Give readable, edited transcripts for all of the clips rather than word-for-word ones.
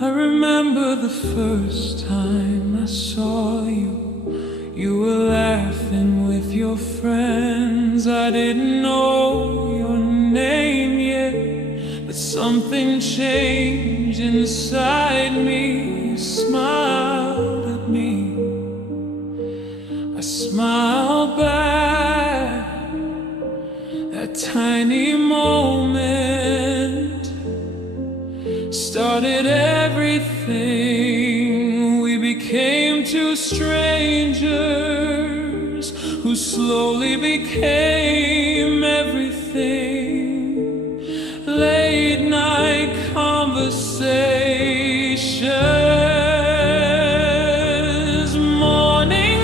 I remember the first time I saw you. You were laughing with your friends. I didn't know your name yet, but something changed inside me. You smiled at me. I smiled back. That tiny moment started everything. We became two strangers who slowly became everything. Late night conversations, morning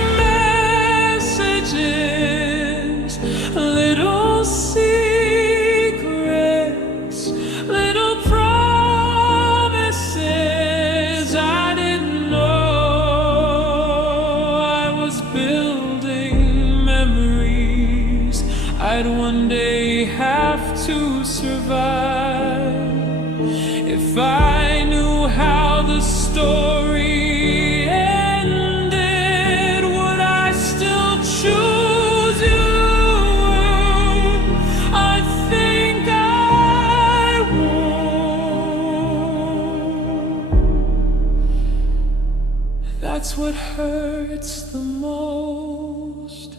messages, little secrets, little promises. I didn't know I was building memories I'd one day have to survive. If I knew how the story ended, would I still choose you? I think I would. That's what hurts the most.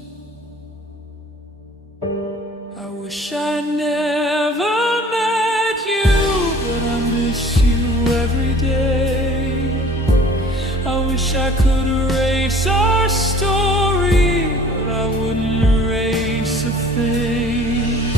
I wish I never met you, but I miss you every day. I wish I could erase our story, but I wouldn't erase a thing.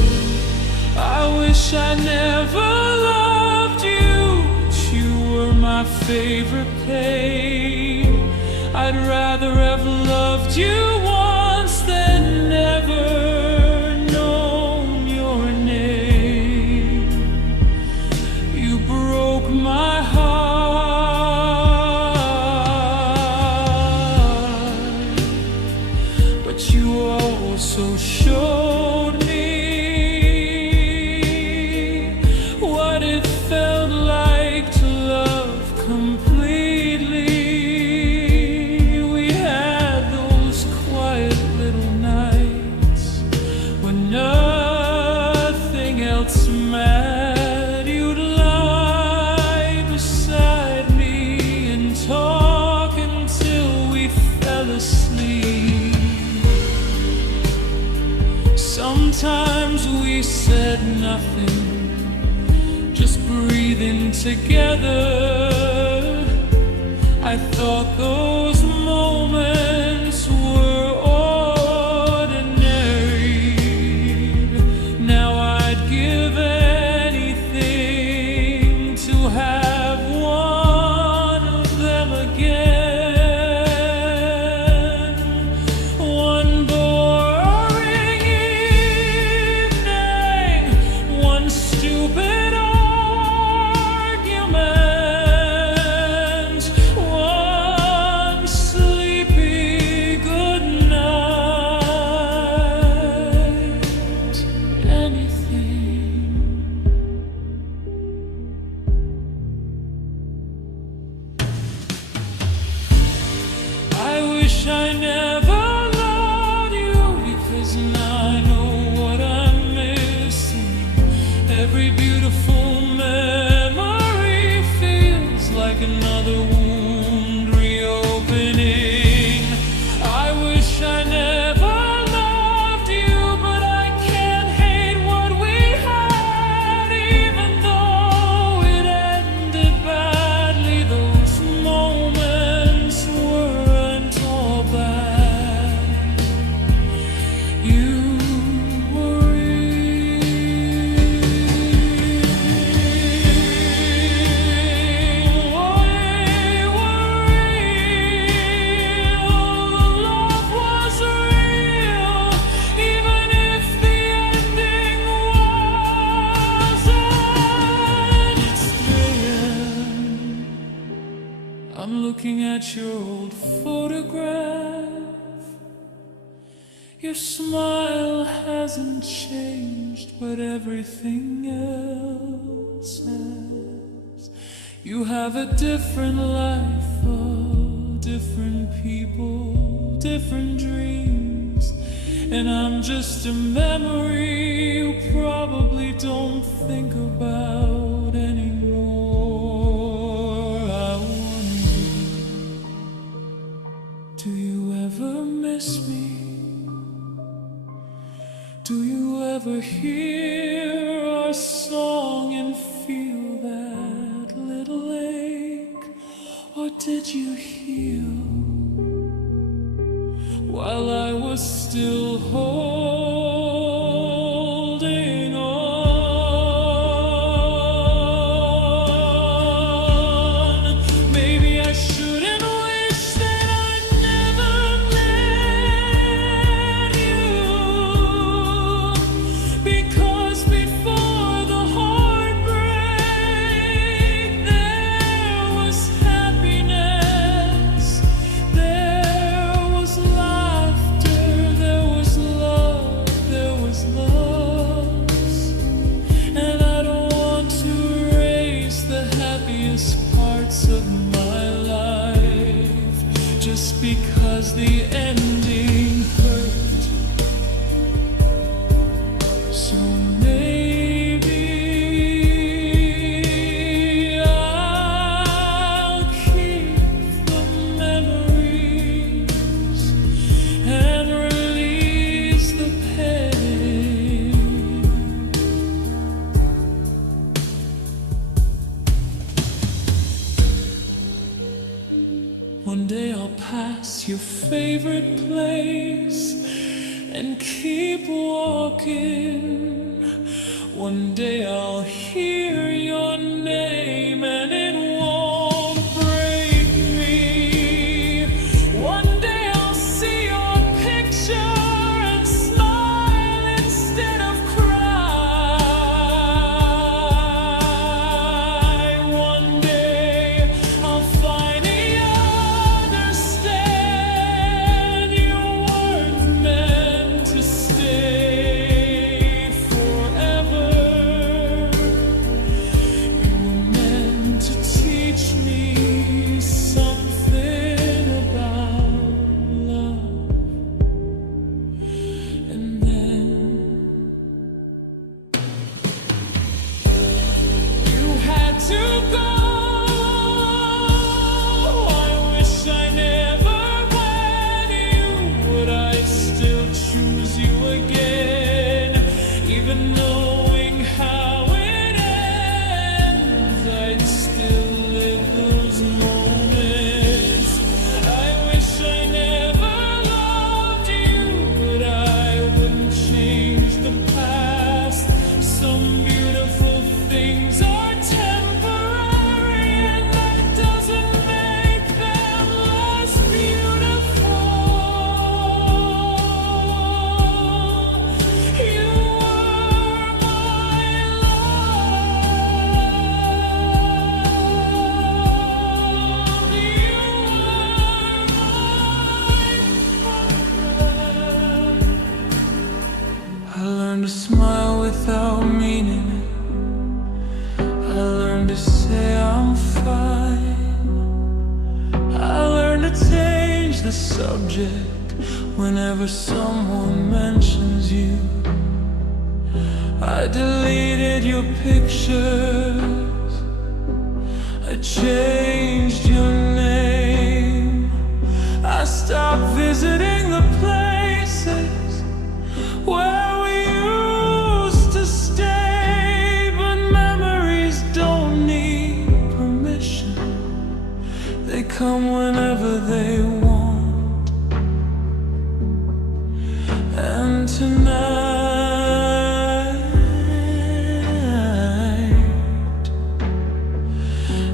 I wish I never loved you, but you were my favorite pain. I'd rather have loved you once than never. My heart, but you also showed me what it felt like to love completely. We had those quiet little nights when nothing else mattered. Sometimes we said nothing, just breathing together. I thought those moments were ordinary. Now I'd give anything to have one of them again. I never loved you, because now I know what I'm missing. Every beautiful memory feels like another wound reopening. I wish I never loved you, but I can't hate what we had, even though it ended badly. Those moments weren't all bad. You were I'm looking at your old photograph. Your smile hasn't changed, but everything else has. You have a different life, different people, different dreams. And I'm just a memory you probably don't think about anymore. I wonder, do you ever miss me? Do you ever hear our song and feel that little ache? Or did you heal while I was still holding on? Maybe I shouldn't wish that I never met you, because before the heartbreak there was happiness, there was laughter, there was love, there was loves. And I don't want to erase the happiest parts of my life just because the ending hurt. So maybe I'll keep the memories and release the pain. One day I'll pass your favorite place and keep walking. One day I'll hear your name and it won't break me. One day I'll see your picture and smile instead of cry. One day I'll finally understand you weren't meant to stay forever. You were meant to teach me something about love. And then you had to go. I wish I never had you. Would I still choose you again? Even knowing how it ends, I'd still live those moments. I wish I never loved you, but I wouldn't change the past. Some beautiful things are temporary, and that doesn't make them less beautiful. You were my love. You were my heartbreak. I learned to smile without meaning it. I learned to say I'm fine. I learned to change the subject whenever someone mentions you. I deleted your pictures. I changed your name. I stopped visiting the places where we used to stay. But memories don't need permission. They come whenever they want. And tonight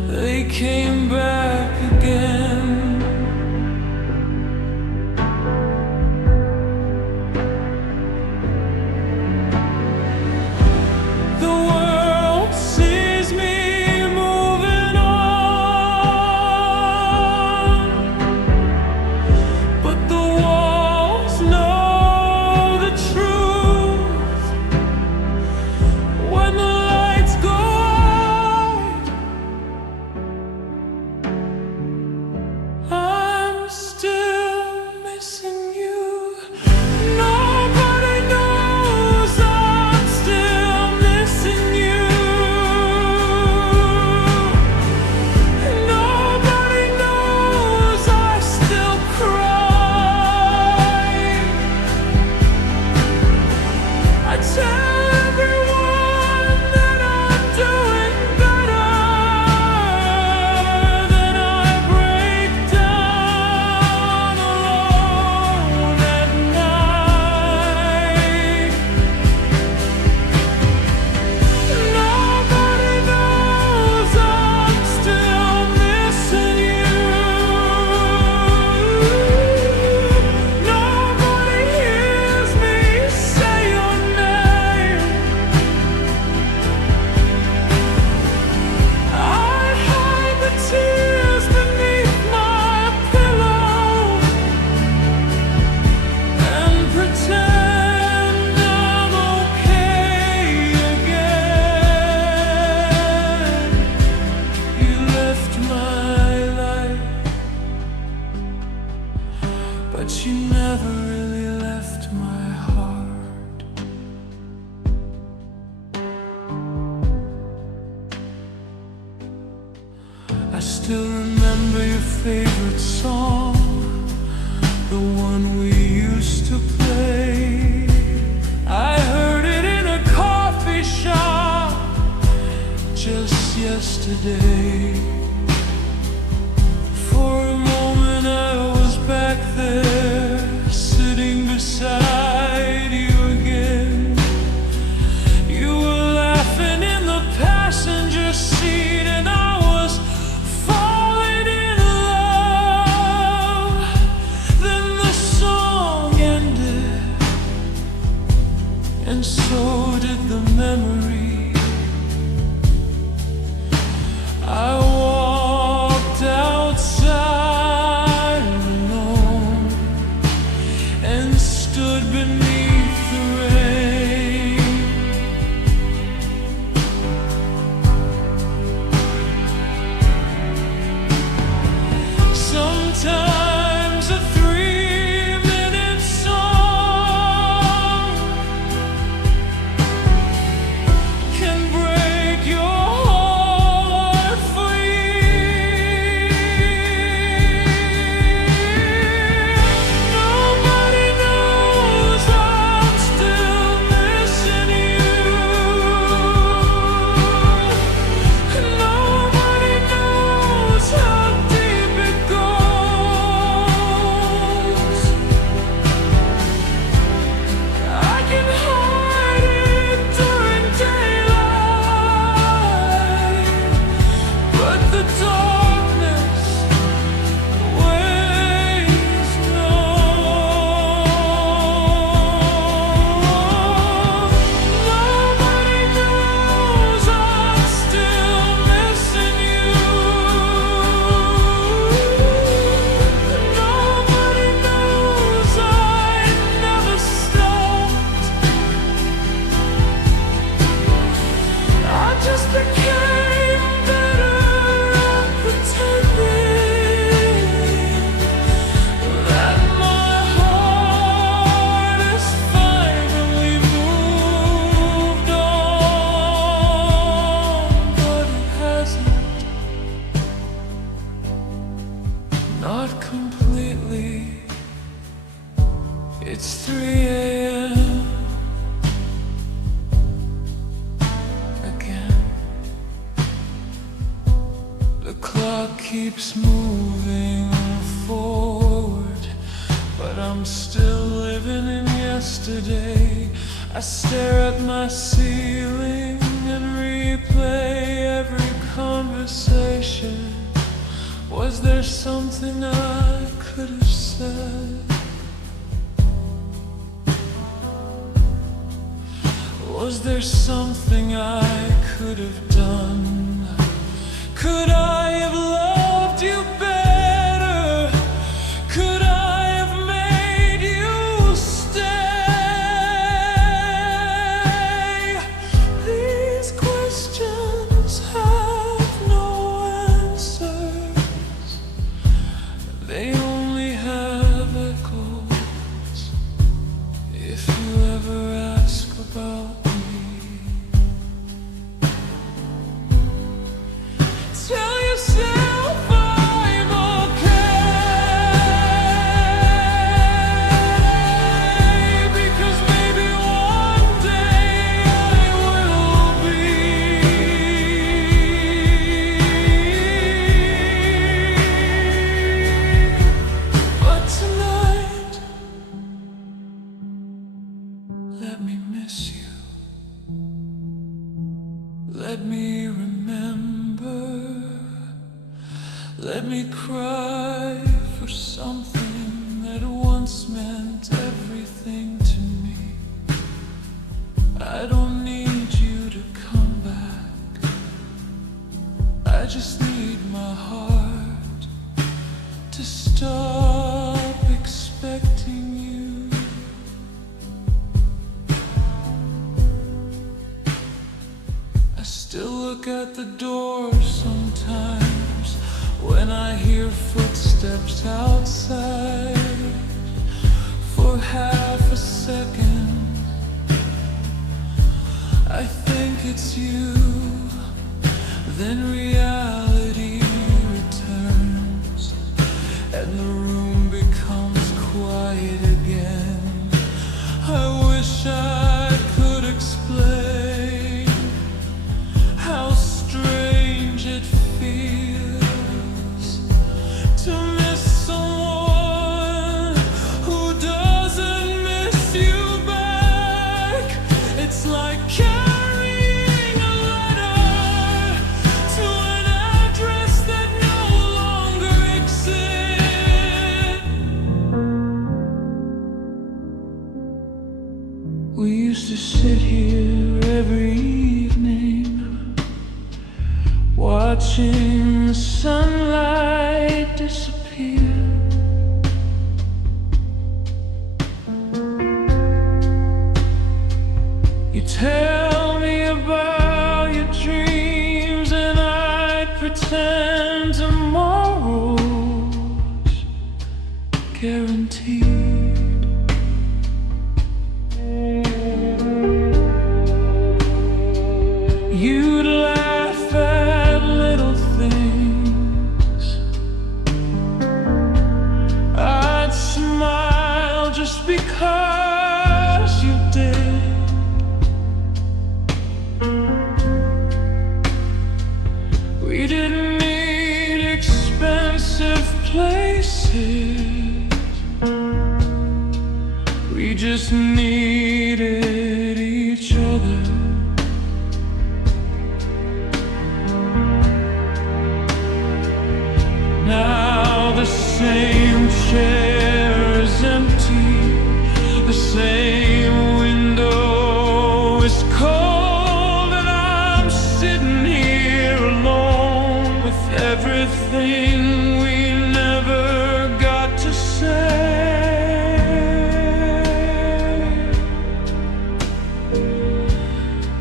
they came back again. The world sees me moving on, but the walls know the truth. When the lights go out, she never really left my heart. I still remember your favorite song, the one we used to play. I heard it in a coffee shop just yesterday. For a moment I was back there, sitting beside you again. You were laughing in the passenger seat, and I was falling in love. Then the song ended, and so did the memory. I walked outside alone and stood beneath the rain. Sometimes a 3-minute song can break your heart for years. Nobody knows I'm still missing you. Nobody knows how deep it goes. I can hide it during daylight, but the darkness weighs no. Nobody knows I'm still missing you. Nobody knows I never stopped. I just became better at pretending that my heart has finally moved on, but it hasn't. Not completely. It's 3 a.m. again. The clock keeps moving forward, but I'm still living in yesterday. I stare at my ceiling and replay every conversation. Was there something I could have said? Was there something I could have done? Could I have loved you better? Could I have made you stay? These questions have no answers. They only have echoes. If you ever ask about me, tell yourself I'm okay, because maybe one day I will be. But tonight, let me miss you. Let me remember. Let me cry for something that once meant everything to me. I don't need you to come back. I just need my heart to stop expecting you. I still look at the door sometimes when I hear footsteps outside. half a second, I think it's you. Then reality returns and the room becomes quiet again. I wish I could explain how strange it feels to miss someone who doesn't miss you back. It's like carrying a letter to an address that no longer exists. We used to sit here every evening, watching the sunlight disappear. You tell me about your dreams and I'd pretend tomorrow's guaranteed. You'd laugh at little things, I'd smile just because you did. We didn't need expensive places, we just needed each other. Now the same chair is empty, the same window is cold, and I'm sitting here alone with everything we never got to say.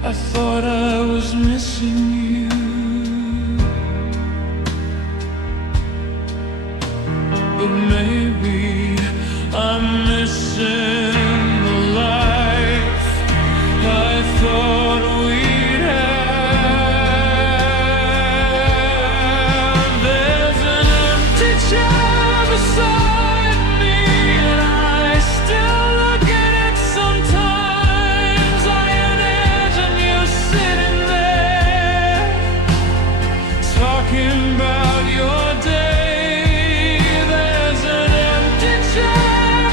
I thought I was missing you, but maybe I'm missing the life I thought we'd have. There's an empty chair beside me, and I still look at it sometimes. I imagine you sitting there, talking about your day.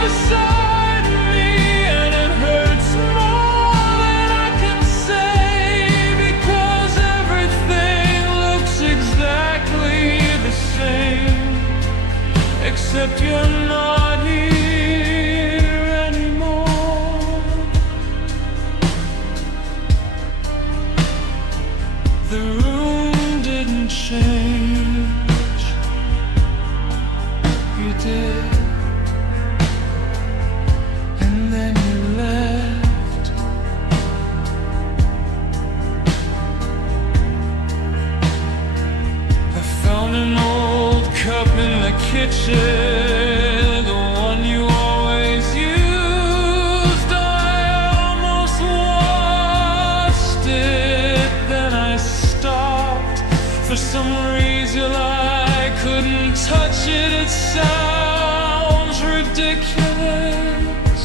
Beside me, and it hurts more than I can say, because everything looks exactly the same, except you're not here anymore. The room didn't change, you did. Then you left. I found an old cup in the kitchen, the one you always used. I almost washed it, then I stopped. For some reason I couldn't touch it. It sounds ridiculous,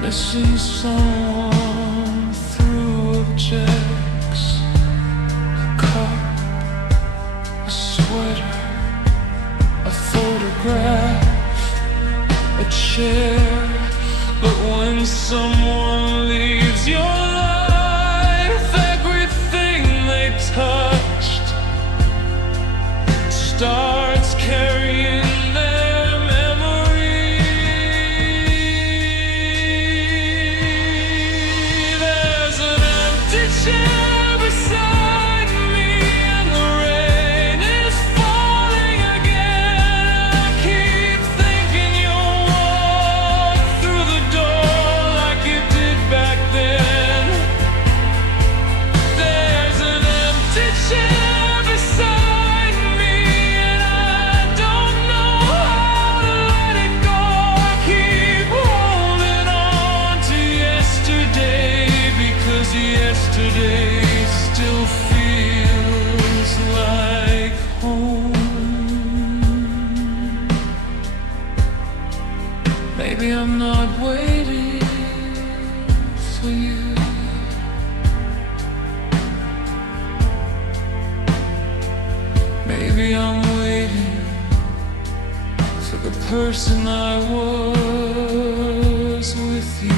missing someone through objects, a cup, a sweater, a photograph, a chair. But when someone leaves your life, everything they touched starts carrying their memory. There's an empty chair beside me, and the rain is falling again. I keep thinking you'll walk through the door like you did. maybe I'm waiting for the person I was with you.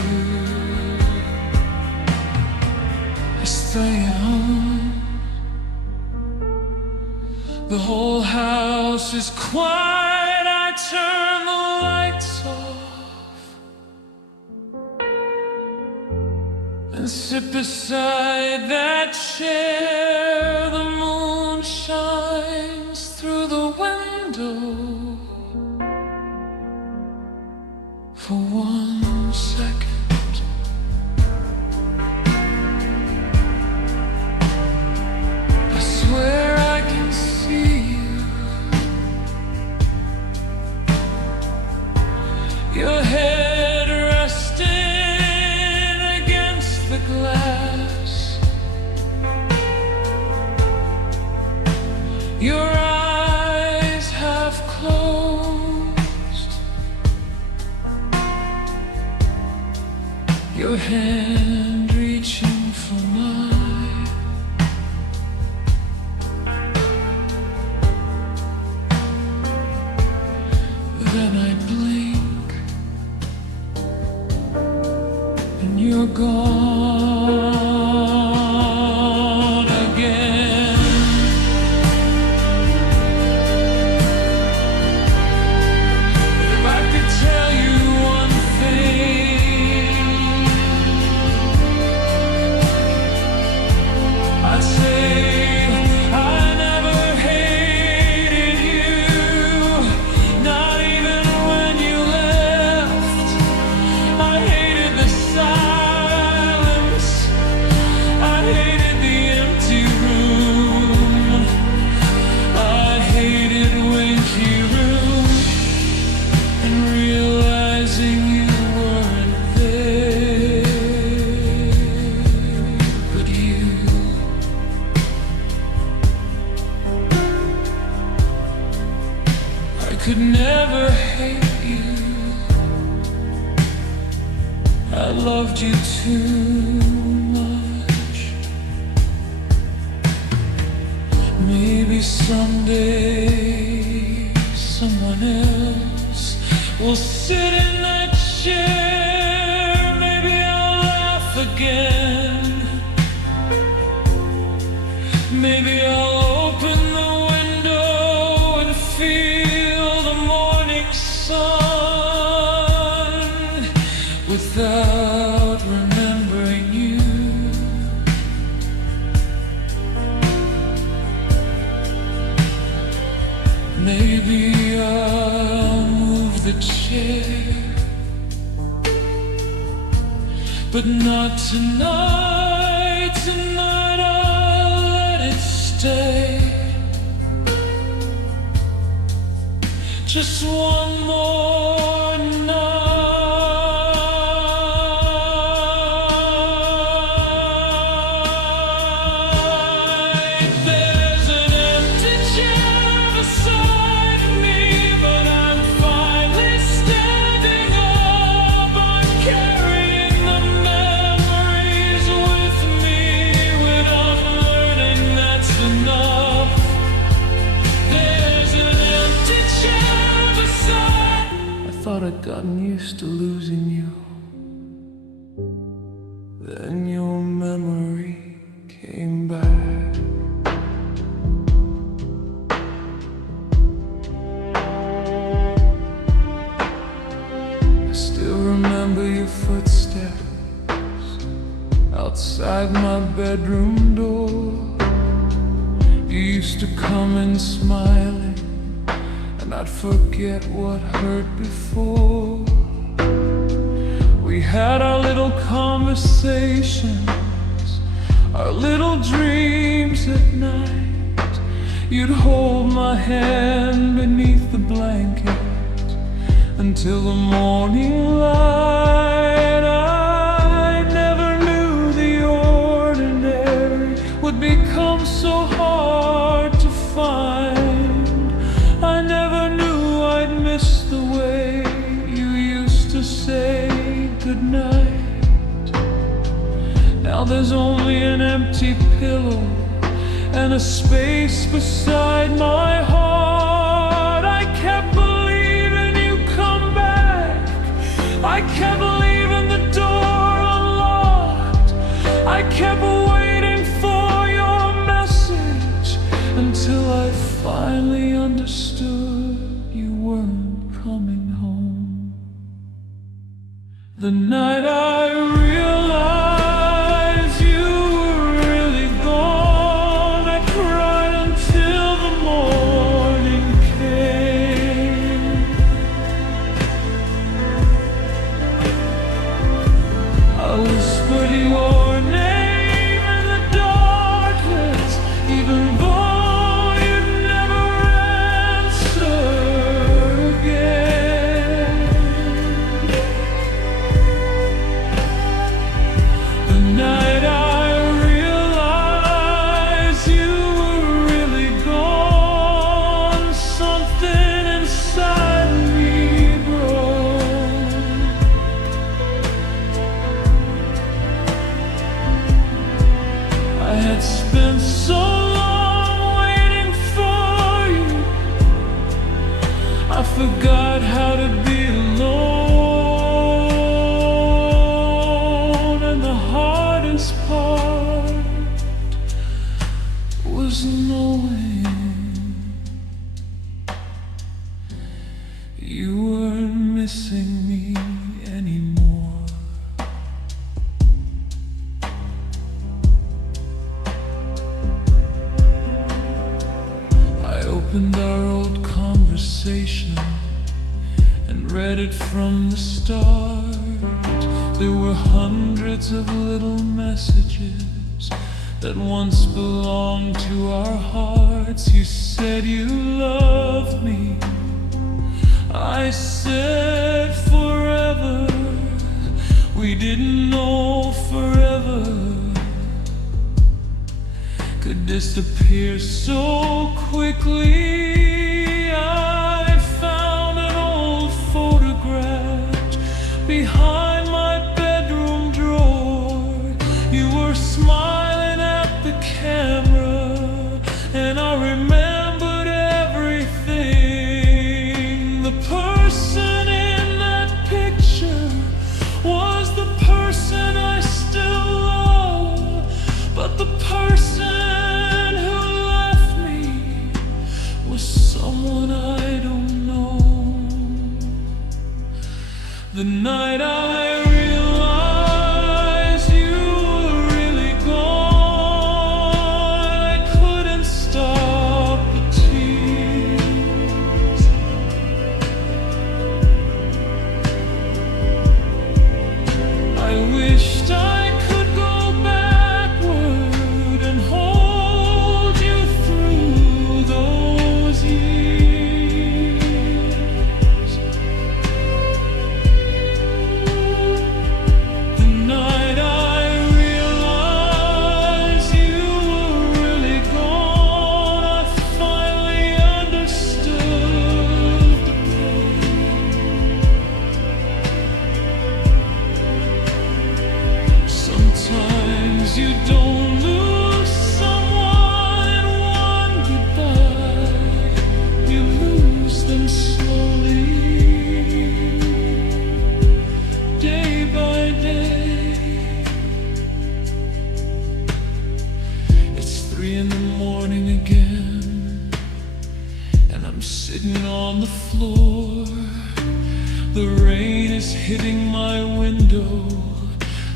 I stay on. The whole house is quiet. I turn the lights off and sit beside that chair. The moon shines through the window for 1 second. I swear I can see you. Your head resting against the glass. Your eyes half closed. Your hand reaching for mine. Then I blink and you're gone again. If I could tell you one thing, I'd say I never hated you, not even when you left. I hated the silence, I hated the empty room, I hated waking room and realizing you weren't there. But you, I could never hate you. I loved you too much. Maybe someday someone else will sit in that chair. Maybe I'll laugh again. Maybe I'll open the window and feel the morning sun without remembering you. Maybe I'll move the chair, but not tonight. Tonight I'll let it stay. Just one more night. There's an empty chair beside me, but I'm finally standing up. I'm carrying the memories with me. When I'm learning that's enough. There's an empty chair beside. I thought I'd gotten used to losing you. Then your memory came back. I still remember your footsteps outside my bedroom door. You used to come in smiling, and I'd forget what hurt before. We had our little conversations, our little dreams at night. You'd hold my hand beneath the blanket until the morning light. I never knew the ordinary would become so hard to find. I never knew I'd miss the way you used to say goodnight. Now there's only an empty pillow and a space beside my heart. I kept believing you'd come back. I kept leaving the door unlocked. I kept waiting for your message until I finally understood you weren't coming home. The night I realized you were really gone, I cried until the morning came. I whispered your name in the darkness, even though you'd never answer again. The night I realized you were really gone, something inside me broke. I had spent so long waiting for you, I forgot how to be alone, and the hardest part was knowing you weren't missing me anymore. I opened our old conversation and read it from the start. There were hundreds of little messages that once belonged to our hearts. You said you loved me, I said forever. We didn't know forever could disappear so quickly. I found an old photograph behind my bedroom drawer. You were smiling at the camera, and I remembered everything. The person in that picture was the person I still love, but the person someone I don't know. The night I realized you were really gone, I couldn't stop the tears. I wished I could go backward and hold you through those years. The night I realized you were really gone, I finally understood the pain. Sometimes you don't lose someone in one goodbye, you lose them slowly, day by day. It's 3 in the morning again, and I'm sitting on the floor. The rain is hitting my window,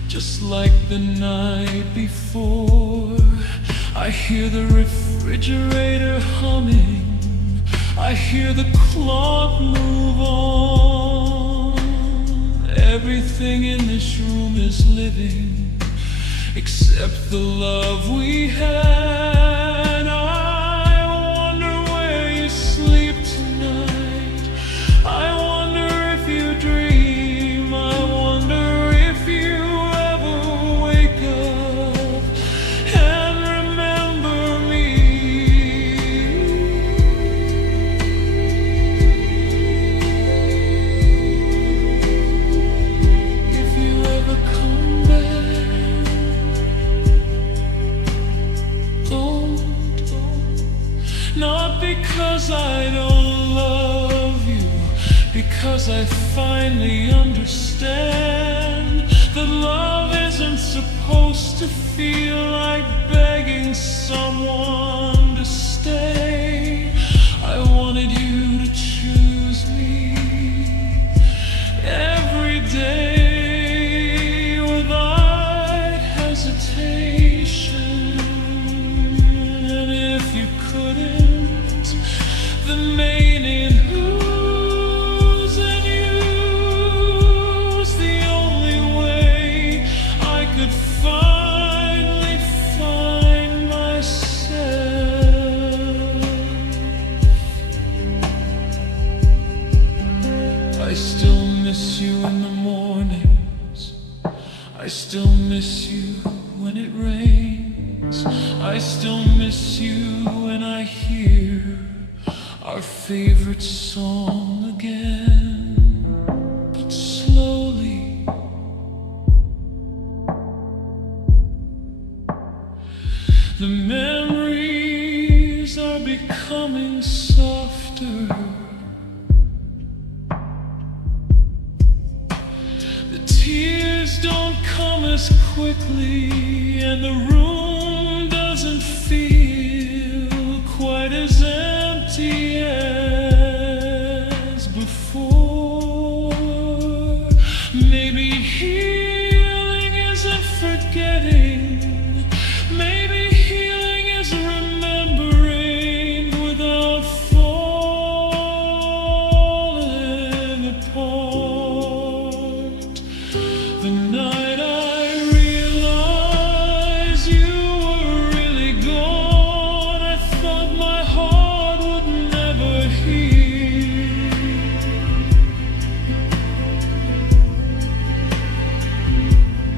just like the night before. I hear the refrigerator humming, I hear the clock move on. Everything in this room is living, except the love we had. I wonder where you sleep tonight. I wonder if you dream. I wonder if you ever wake up and remember me. If you ever come back, don't Not because I don't love you, because I finally understand that love isn't supposed to feel like begging someone to stay. I wanted you to choose me every day without hesitation. And if you couldn't, then maybe in who's and you's the only way I could finally find myself. I still miss you in the mornings. I still miss you when it rains. I still miss you when I hear our favorite song again. But slowly, the memories are becoming softer. The tears don't come as quickly, and the room doesn't feel quite as empty as before. Maybe healing isn't forgetting. Maybe healing is remembering without falling apart. The night I realized you were really gone, I thought my heart would never heal.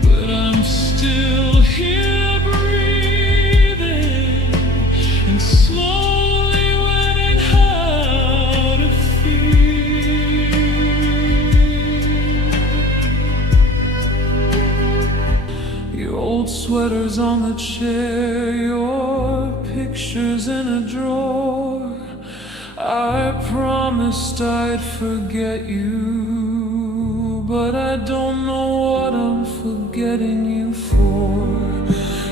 But I'm still here breathing and slowly learning how to feel. Your old sweaters on the chair, your pictures in a drawer. I promised I'd forget you, but I don't know what I'm forgetting you for.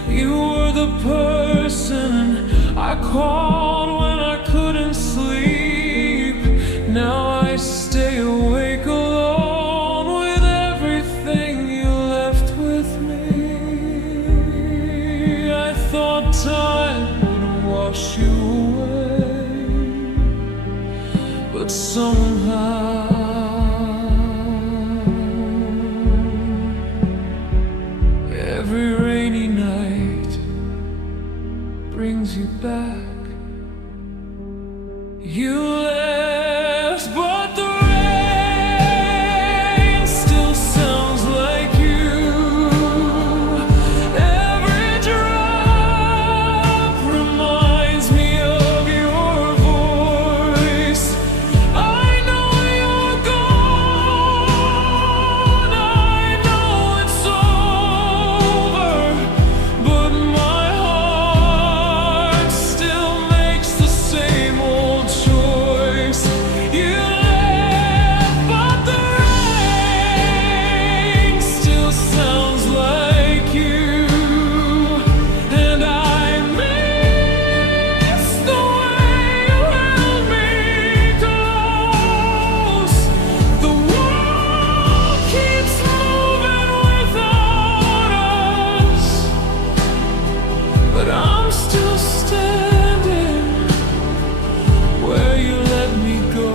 You were the person I called when I couldn't sleep. Now I stay awake alone with everything you left with me. I thought time would wash you away, but somehow every rainy night brings you back. You left, but the rain still sounds like you. Every drop reminds me of your voice. I know you're gone, I know it's over, but my heart still makes the same old choice. You left, but the rain still sounds like you. And I miss the way you held me close. The world keeps moving without us, but I'm still standing where you let me go.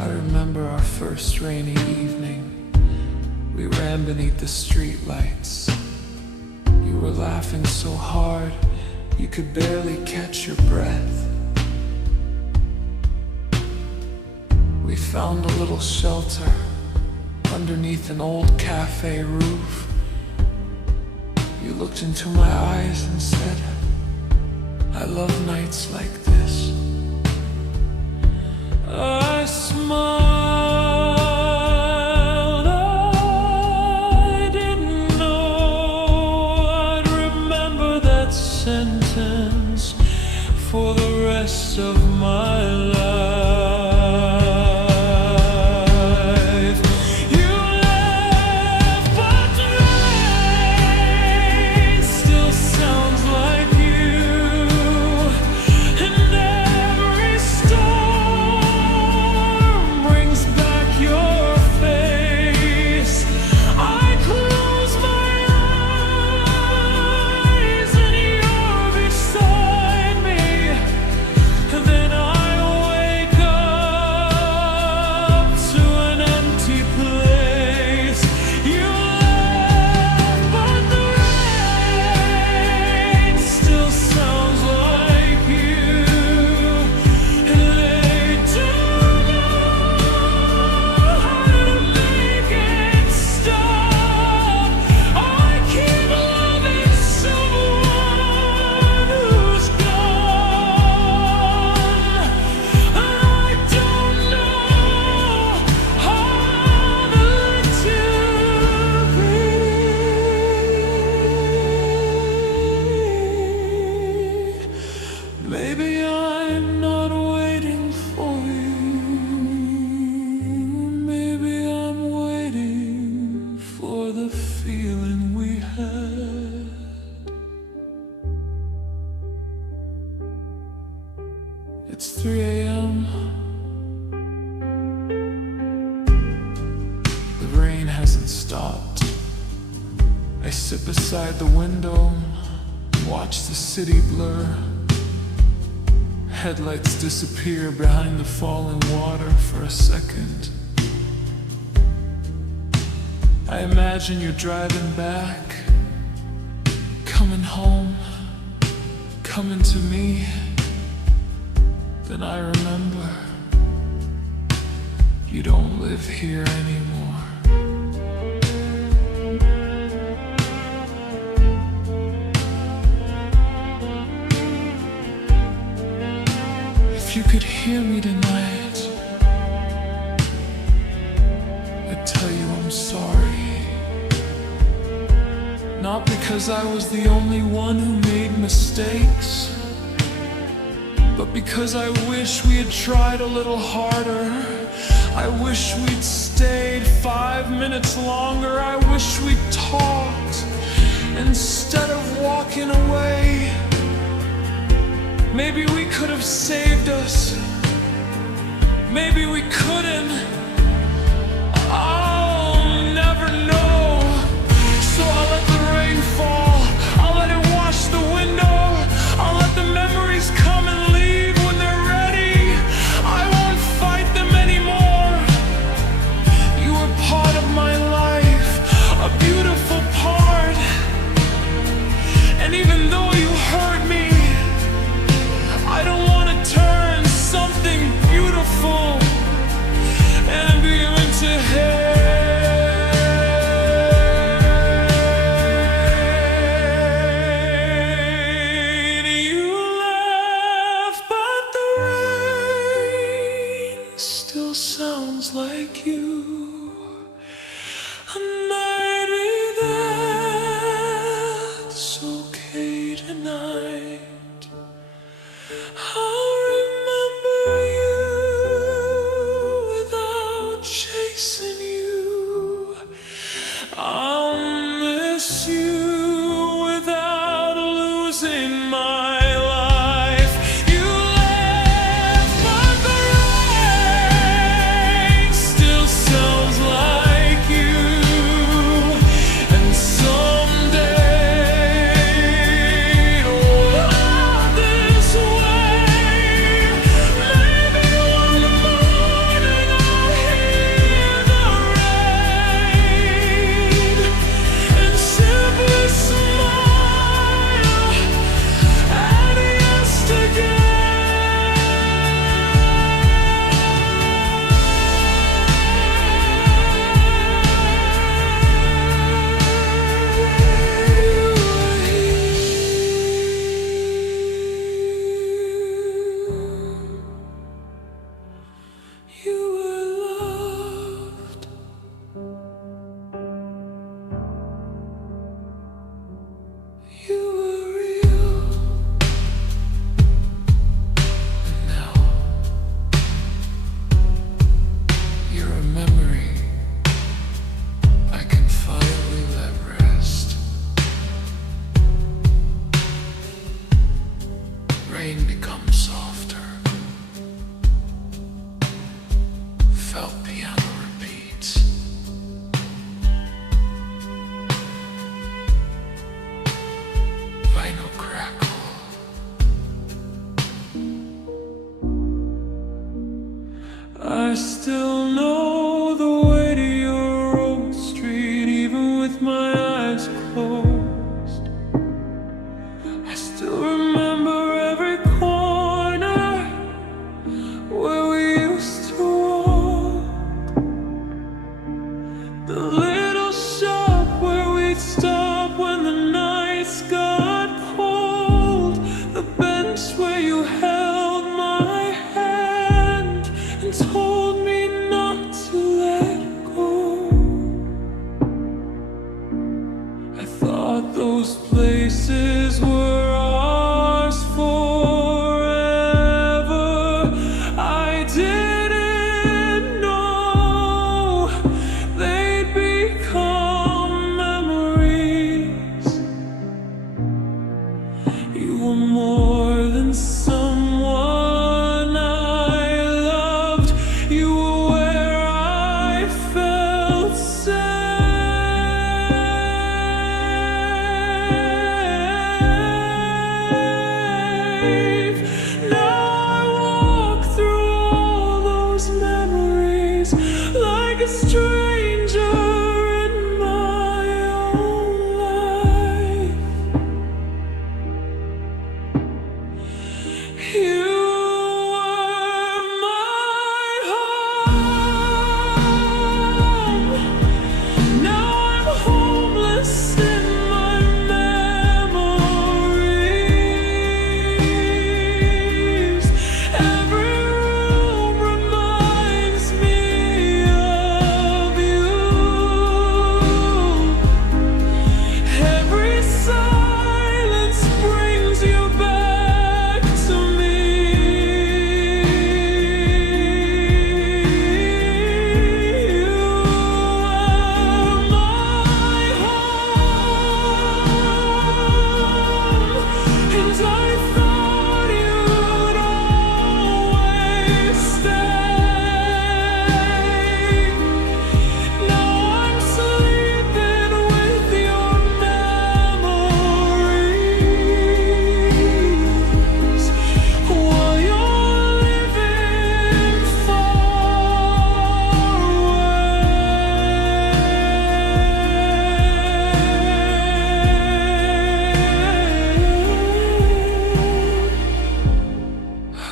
I remember our first rainy evening. We ran beneath the streetlights. You were laughing so hard you could barely catch your breath. We found a little shelter underneath an old cafe roof. You looked into my eyes and said, I love nights like this. I smiled, I didn't know I'd remember minutes of my life. You left, but the rain still sounds like you, and every storm brings back your face. I close my eyes and you're beside me, and then I wake up to an empty place. You left, but the rain still sounds like you, and they don't know how to make it stop. I keep loving someone who's gone, and I don't know how to let you be. Maybe I'm not waiting for you. Maybe I'm waiting for the feeling we had. It's 3 a.m. The rain hasn't stopped. I sit beside the window, watch the city blur. Headlights disappear behind the falling water for a second. I imagine you're driving back, coming home, coming to me. Then I remember you don't live here anymore. If you could hear me tonight, I'd tell you I'm sorry. Not because I was the only one who made mistakes, but because I wish we had tried a little harder. I wish we'd stayed 5 minutes longer. I wish we'd talked instead of walking away. Maybe we could have saved us. Maybe we couldn't. I'll never know. So I'll let the rain fall. I'll let it wash the window. I'll let the memories come and leave when they're ready. I won't fight them anymore. You were part of my life, a beautiful part. And even though you hurt me, I don't want to turn something beautiful and ambient to hate. You left, but the rain still sounds like you, and maybe that's okay. I still know the way to your old street, even with my eyes closed. I still remember every corner where we used to walk, the little shop where we'd stop when the nights got cold, the bench where you held my hand and told me not to let go. I thought those places were ours forever. I didn't know they'd become memories. You were more than someone I loved. You were where I felt safe. Now I walk through all those memories like a stranger in my own life. You were my home. Now I'm homeless in my memories. Every room reminds me of you. Every silence brings you back to me. You are my home, and I thought you'd always stay. Now I'm sleeping with your memories while you're living far away.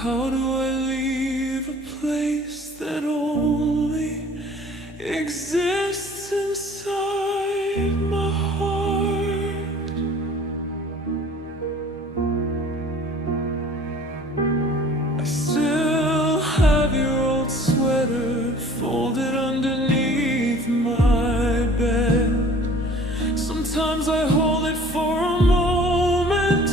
How do I leave a place that only exists inside my heart? I still have your old sweater folded underneath my bed. Sometimes I hold it for a moment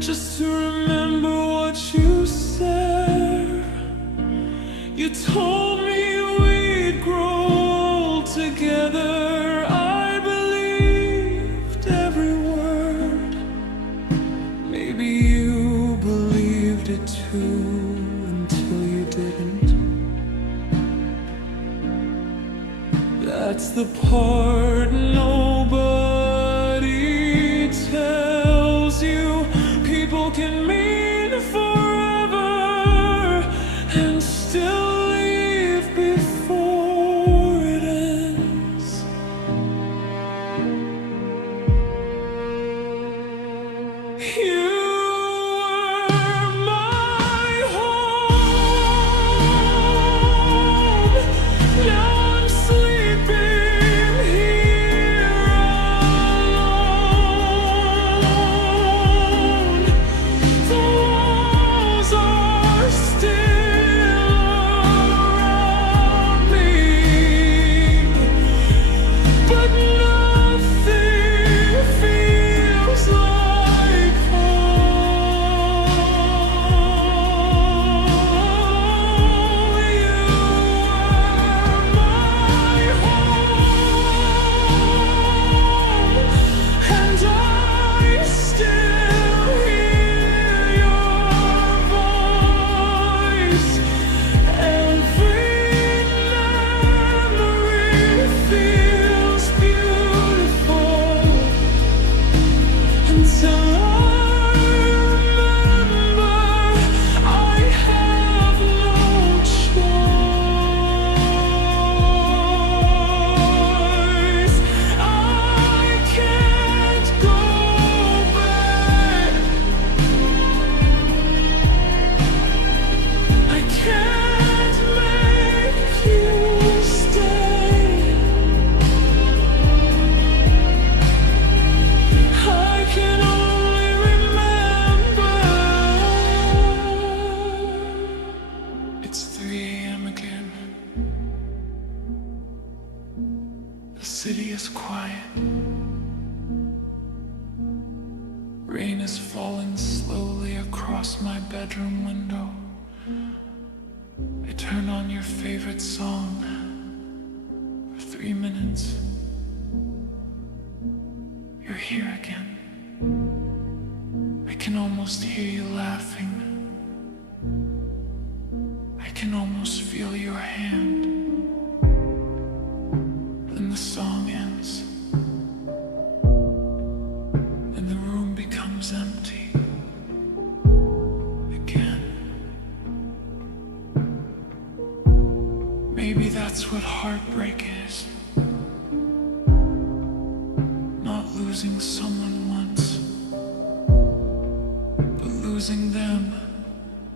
just to remember what you said. You told me we'd grow old together. I believed every word. Maybe you believed it too until you didn't. That's the part nobody tells you. People can mean forever and still leave before it ends. You were my home. Now I'm sleeping here alone. The walls are still around me, but nothing feels like home. Rain is falling slowly across my bedroom window. I turn on your favorite song for 3 minutes. You're here again. I can almost hear you laughing. I can almost feel your hand. Then the song ends. And the room becomes empty. Again. Maybe that's what heartbreak is. Not losing someone once, but losing them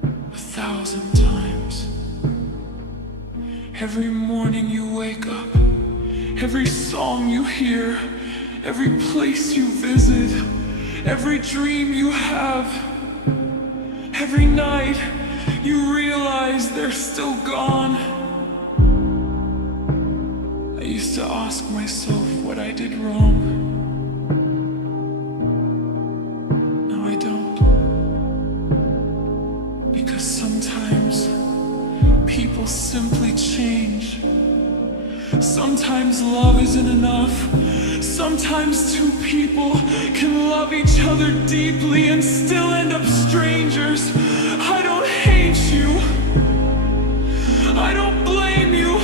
1,000 times. Every morning you wake up, every song you hear, every place you visit, every dream you have, every night you realize they're still gone. I used to ask myself what I did wrong. Now I don't. Because sometimes people simply change. Sometimes love isn't enough. Sometimes two people can love each other deeply and still end up strangers. I don't hate you. I don't blame you.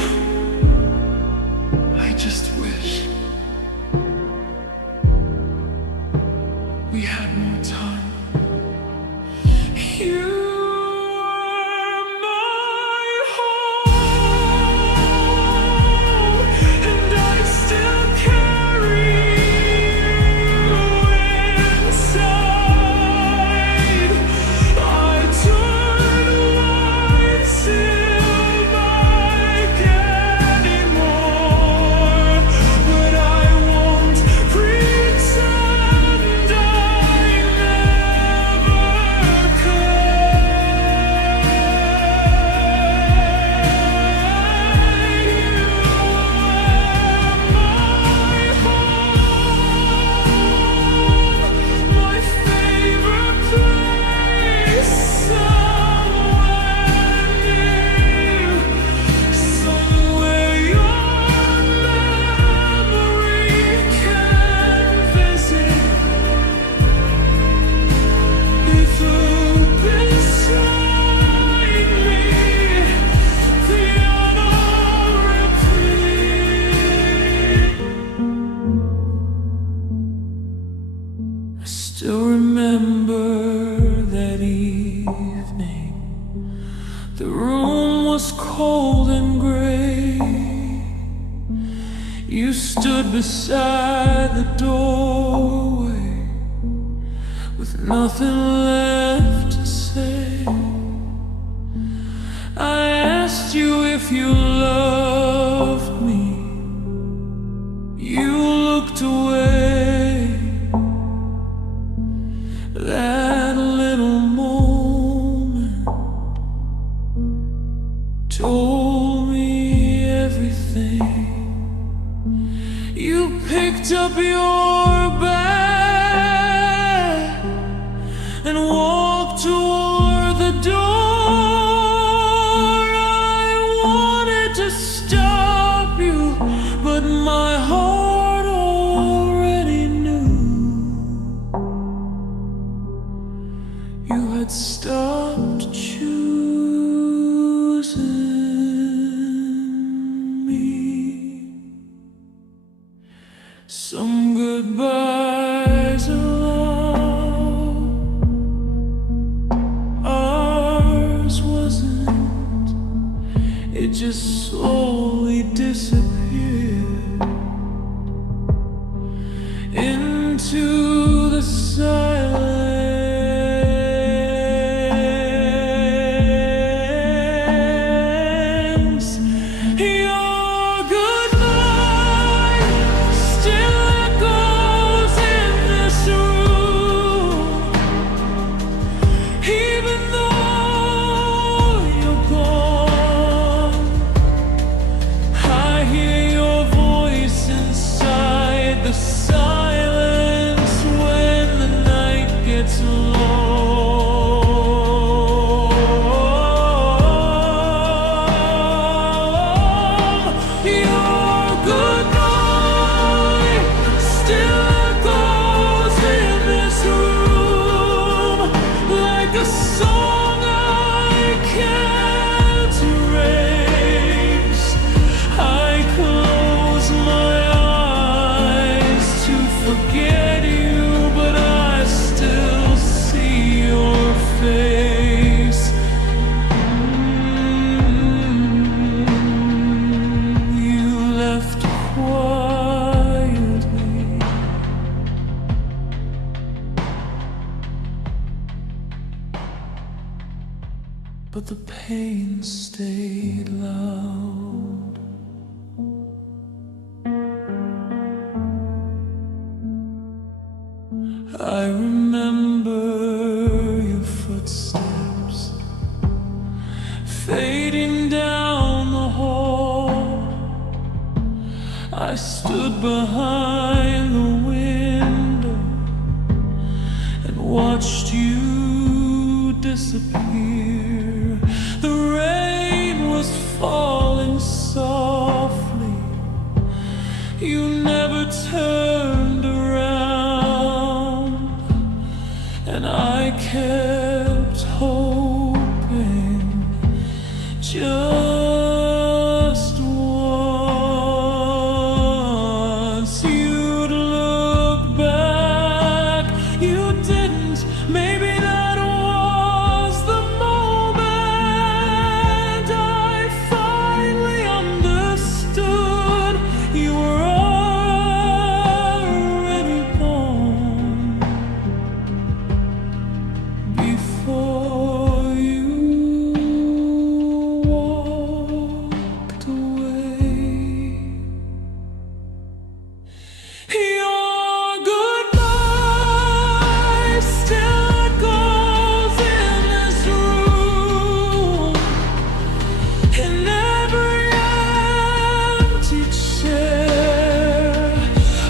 I just wish we had more time. You still remember that evening. The room was cold and gray. You stood beside the doorway with nothing left to say. I asked you if you loved me. You looked away. That little moment told me everything. You picked up your bag and walked toward the door. I wanted to stop you, but my heart already knew. You had stopped choosing me. Some goodbyes allowed, ours wasn't. It just slowly disappeared into the silence. gets low. Your goodbye still echoes in this room like a song I can't erase. I close my eyes to forget you, but I still see your face. You left quietly, but the pain stayed loud. I remember your footsteps fading down the hall. I stood behind the window and watched you disappear. The rain was falling softly. You never turned around, and I kept hoping just once you'd look back. You didn't. Maybe that was the moment I finally understood you were already gone before you walked away. Your goodbye still echoes in this room, in every empty chair.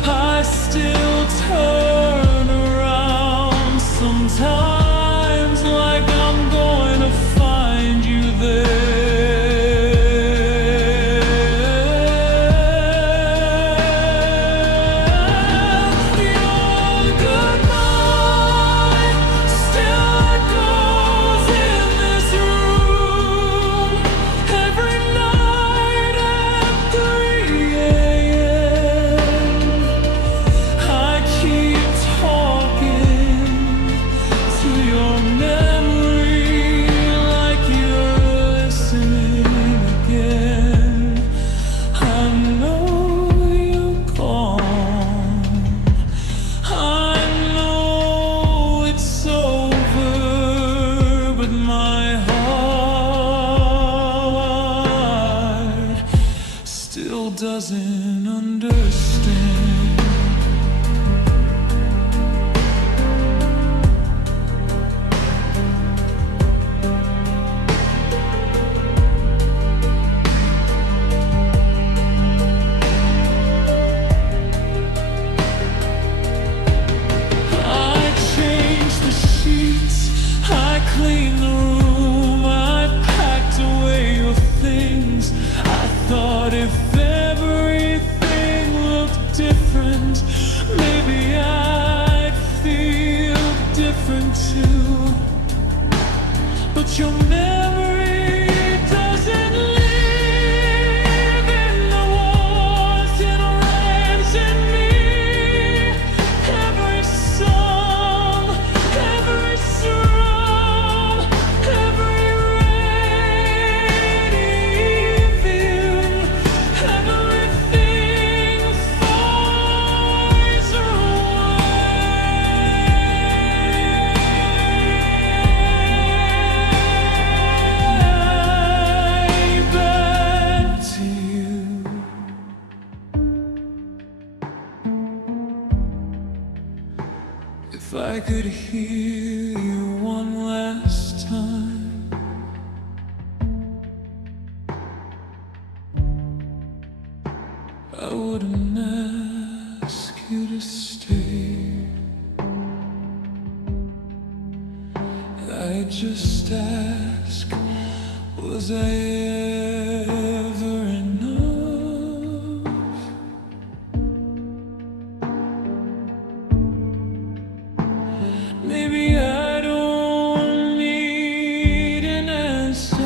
I still turn around sometimes like I'm going to find you there. Your goodbye still echoes in this room every night at 3 a.m. I keep talking to your memory like you're listening again. I know you're gone. I know it's over, but my heart still doesn't understand. I changed the sheets, I cleaned the room, I packed away your things. I thought if everything looked different, maybe I'd feel different too. But your memory doesn't live in the walls, it rents in me. Every song, every song, every rainy evening, everything flies away back to you. If I could hear you one last time, I wouldn't ask you to stay. I just ask, was I ever enough? Maybe I don't need an answer.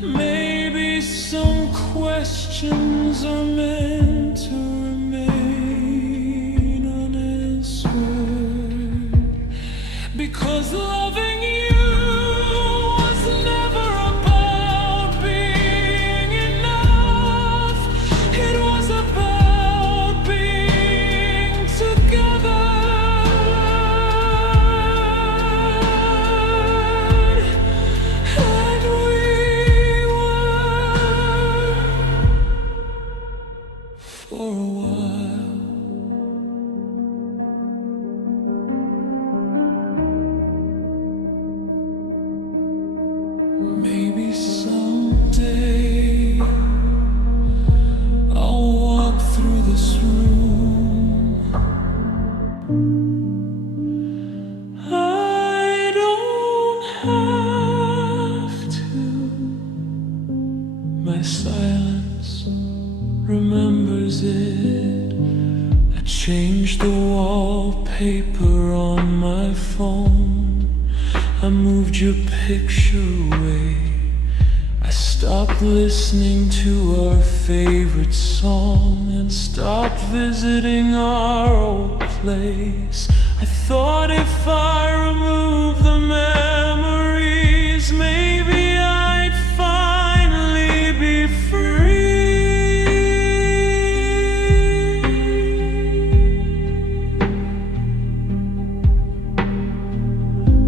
Maybe some questions are meant to remain unanswered. Because loving you was never about being enough. It was about being together. And we were for a while. Maybe someday I'll walk through this room. I don't have to. My silence remembers it. I changed the wallpaper on my phone. I moved your picture away. I stopped listening to our favorite song and stopped visiting our old place. I thought if I removed the memories, maybe I'd finally be free.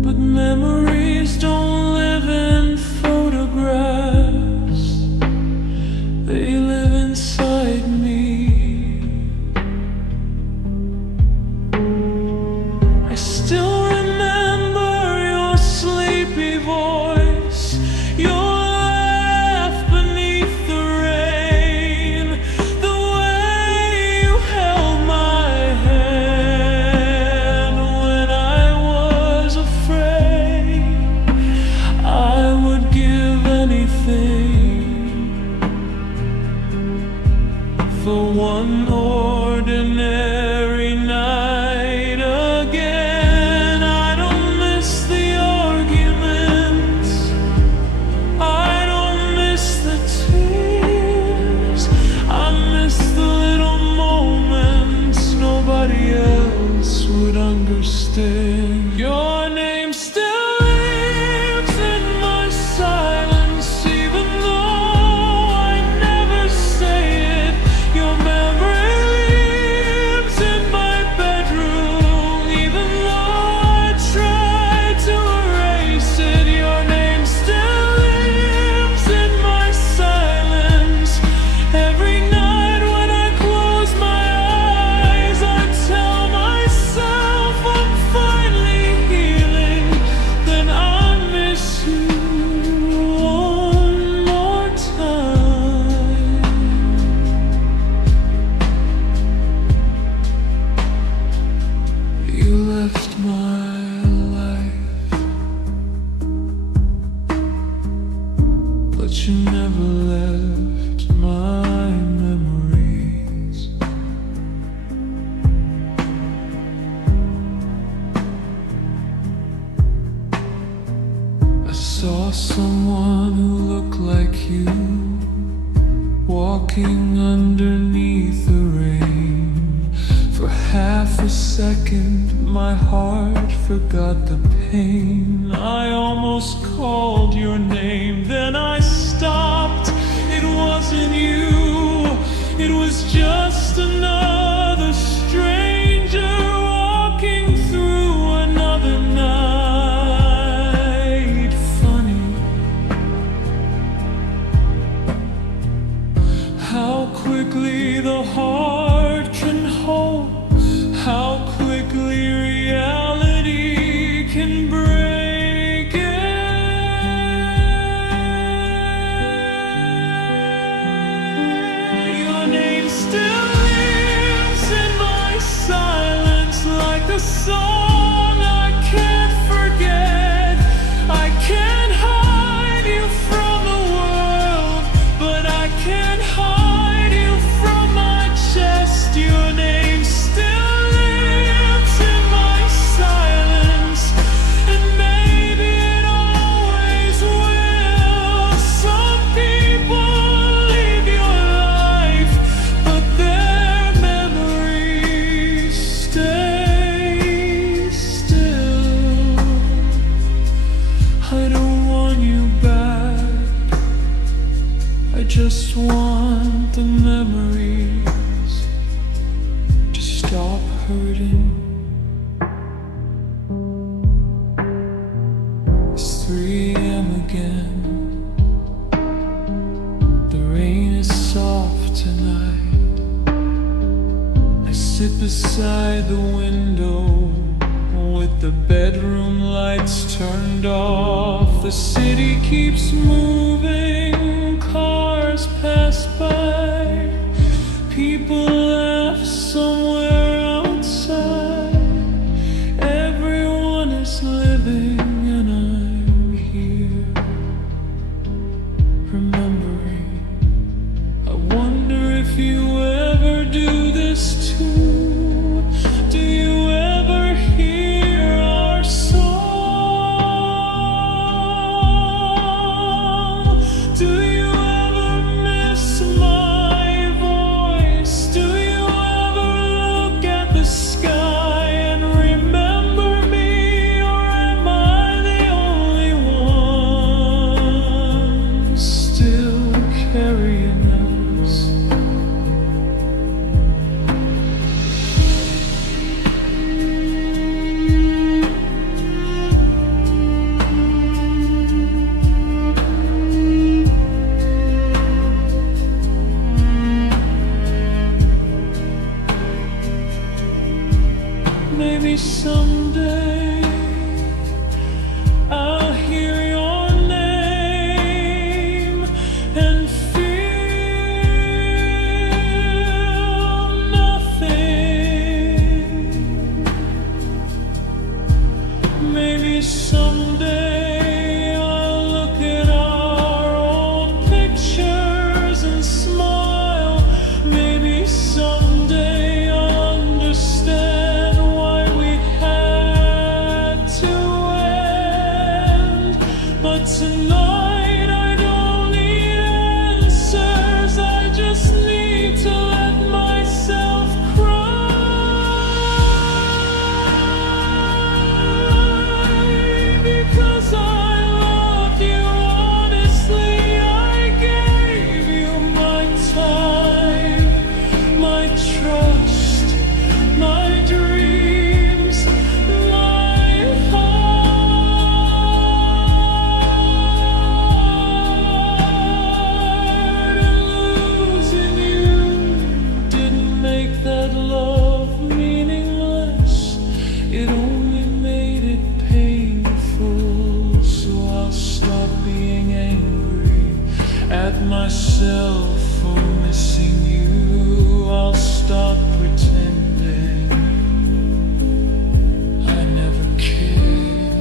But memories don't live in photographs. They live inside me. I still remember your sleepy voice, your laugh beneath the rain, the way you held my hand when I was afraid. I would give anything for one ordinary night again. I don't miss the arguments, I don't miss the tears, I miss the little moments nobody else would understand. Your name still lives in my silence, even though I never say it. Your memory lives in my bedroom, even though I try to erase it. Your name still lives in my silence. Every night when I close my eyes, I tell myself I'm finally healing. Then I miss you one more time. You left my life, but you never left my memories. I saw someone who looked like you walking underneath the rain. For half a second, my heart forgot the pain. I almost called your name, then I stopped. It wasn't you, it was just another stranger walking through another night. Funny how quickly the heart can hold, how quickly reality can break it. Your name still lives in my silence, like a song I can't forget. just want the memories to stop hurting. It's 3 a.m. again. The rain is soft tonight. I sit beside the window with the bedroom lights turned off. The city keeps moving, cars pass by, people laugh somewhere outside. Everyone is living and I'm here, remembering. I wonder if you ever do this too. Do you ever hear our song? Do you ever miss my voice? Do you ever look at the sky and remember me? Or am I the only one still carrying us? Maybe someday I'll hear your name and feel nothing. Maybe someday I'll look at our old pictures and smile. Maybe someday I'll understand why we had to end. But tonight I don't need answers. I just need to let myself cry. Because I loved you honestly. I gave you my time, my trust, my dreams, my heart. And losing you didn't make that love meaningless. It only made it painful. So I'll stop being angry at myself for missing you. I'll stop pretending I never cared.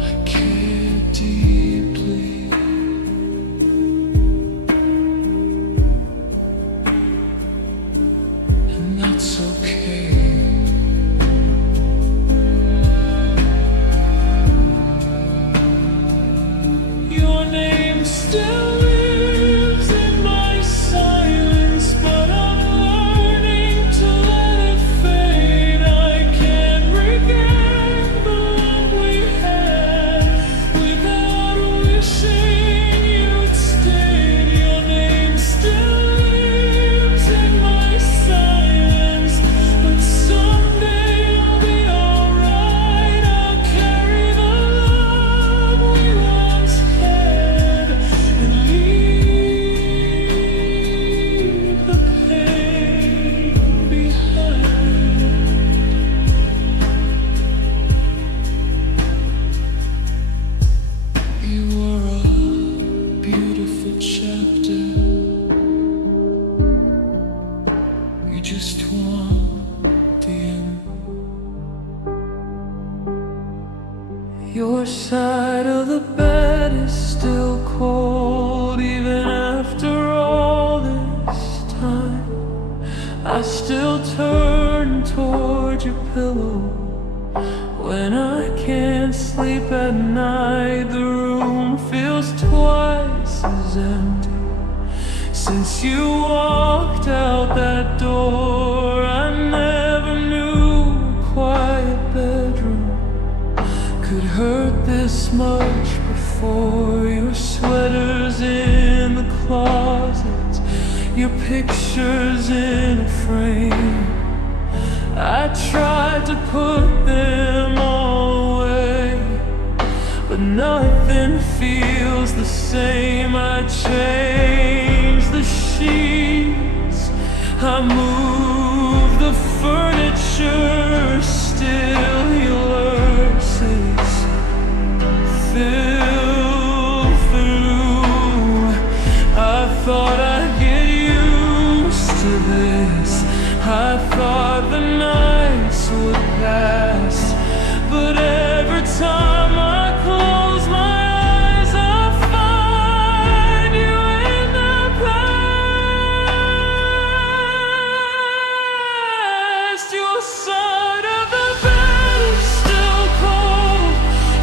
I cared deeply. And that's okay. Your name still lives in my silence, but I'm learning to let it fade. I can't regain the love we had without wishing you'd stayed. Your name still lives in my silence, but someday I'll be alright. I'll carry the love we once had and leave the pain behind. You were a beautiful chapter. You just want the end. Your side of the bed is still cold, even after all this time. I still turn toward your pillow when I can't sleep at night. The room feels twice as empty since you walked out that door. I never knew a quiet bedroom could hurt this much before. Your sweater's in your pictures in a frame. I tried to put them all away, but nothing feels the same. I changed the sheets, I moved the furniture, still your verses fill through. I thought I'd get used to this, I thought the nights would pass, but every time I close my eyes, I find you in the past. Your side of the bed is still cold,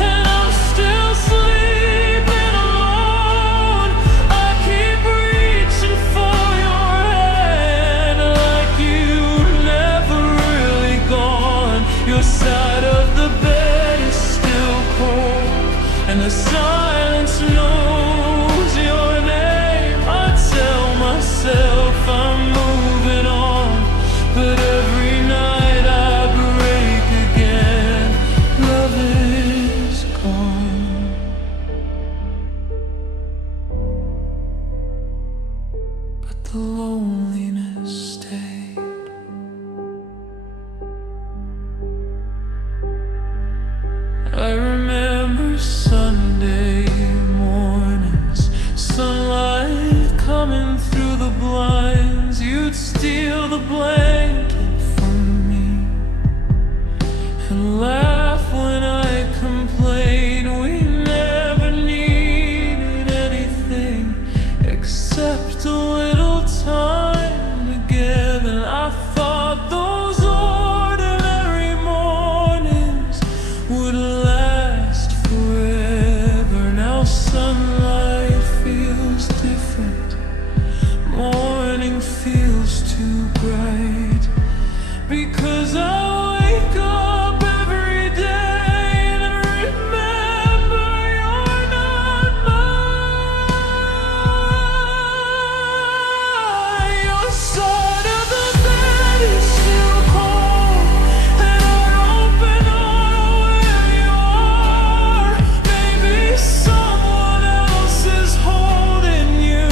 and I'm still sleeping alone. I keep reaching for your hand like you've never really gone. Your side of the bed is still cold, and the silence knows your name. I tell myself I'm moving on, but every night I break again. Love is gone, but the loneliness stayed. I remember Sunday mornings, sunlight coming through the blinds. You'd steal the blanket from me and laugh when I complained. We never needed anything except a little time together. I thought those ordinary mornings would last forever. Now sunlight feels different, morning feels too bright, because I wake up every day and remember you're not mine. Your side of the bed is still cold, and I open know where you are. Maybe someone else is holding you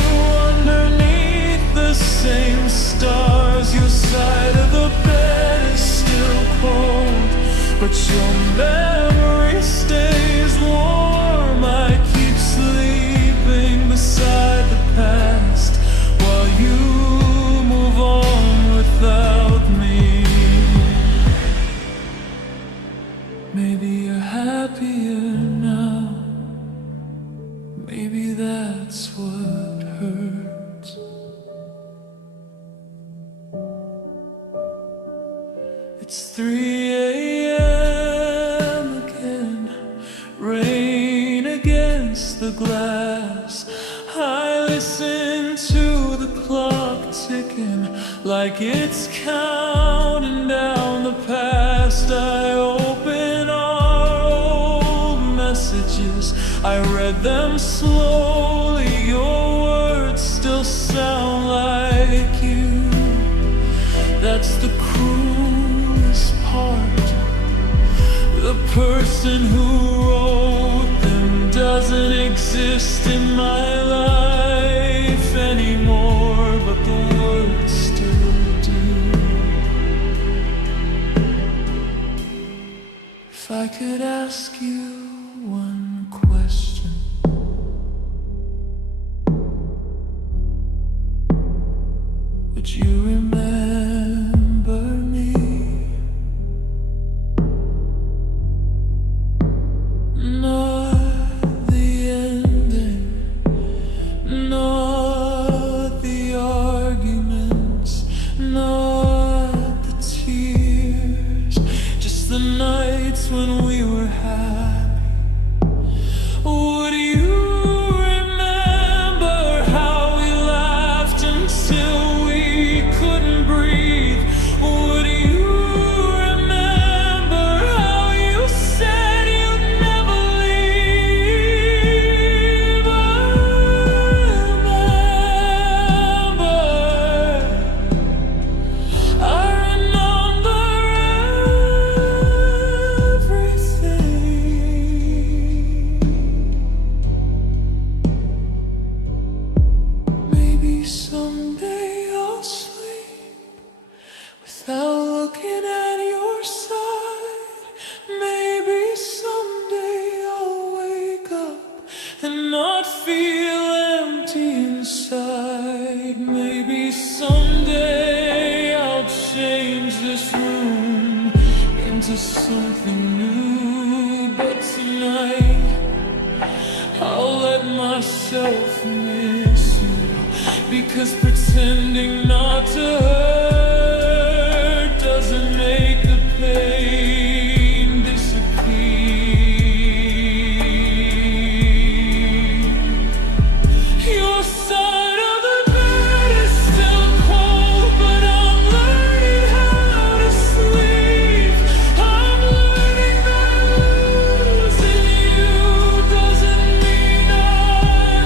underneath the same stars. Your side of the bed is still cold, but your memory stays warm. I keep sleeping beside the past while you move on without me. Maybe you're happier now, maybe that's what hurts. It's 3 a.m. again, rain against the glass. I listen to the clock ticking like it's counting down the past. I open our old messages, I read them slowly. Your words still sound like you. That's the cruelest part. The person who wrote them doesn't exist in my life anymore, but the words still do. If I could ask you one question, would you remember me? Not the ending, not the arguments, not the tears, just the nights when we were happy. Would you remember how we laughed until we couldn't breathe? Would you remember how you said you'd never leave? Remember to something new. But tonight I'll let myself miss you, because pretending not to hurt doesn't make the pain disappear. Your side of the bed is still cold, but I'm learning how to sleep. I'm learning that losing you doesn't mean I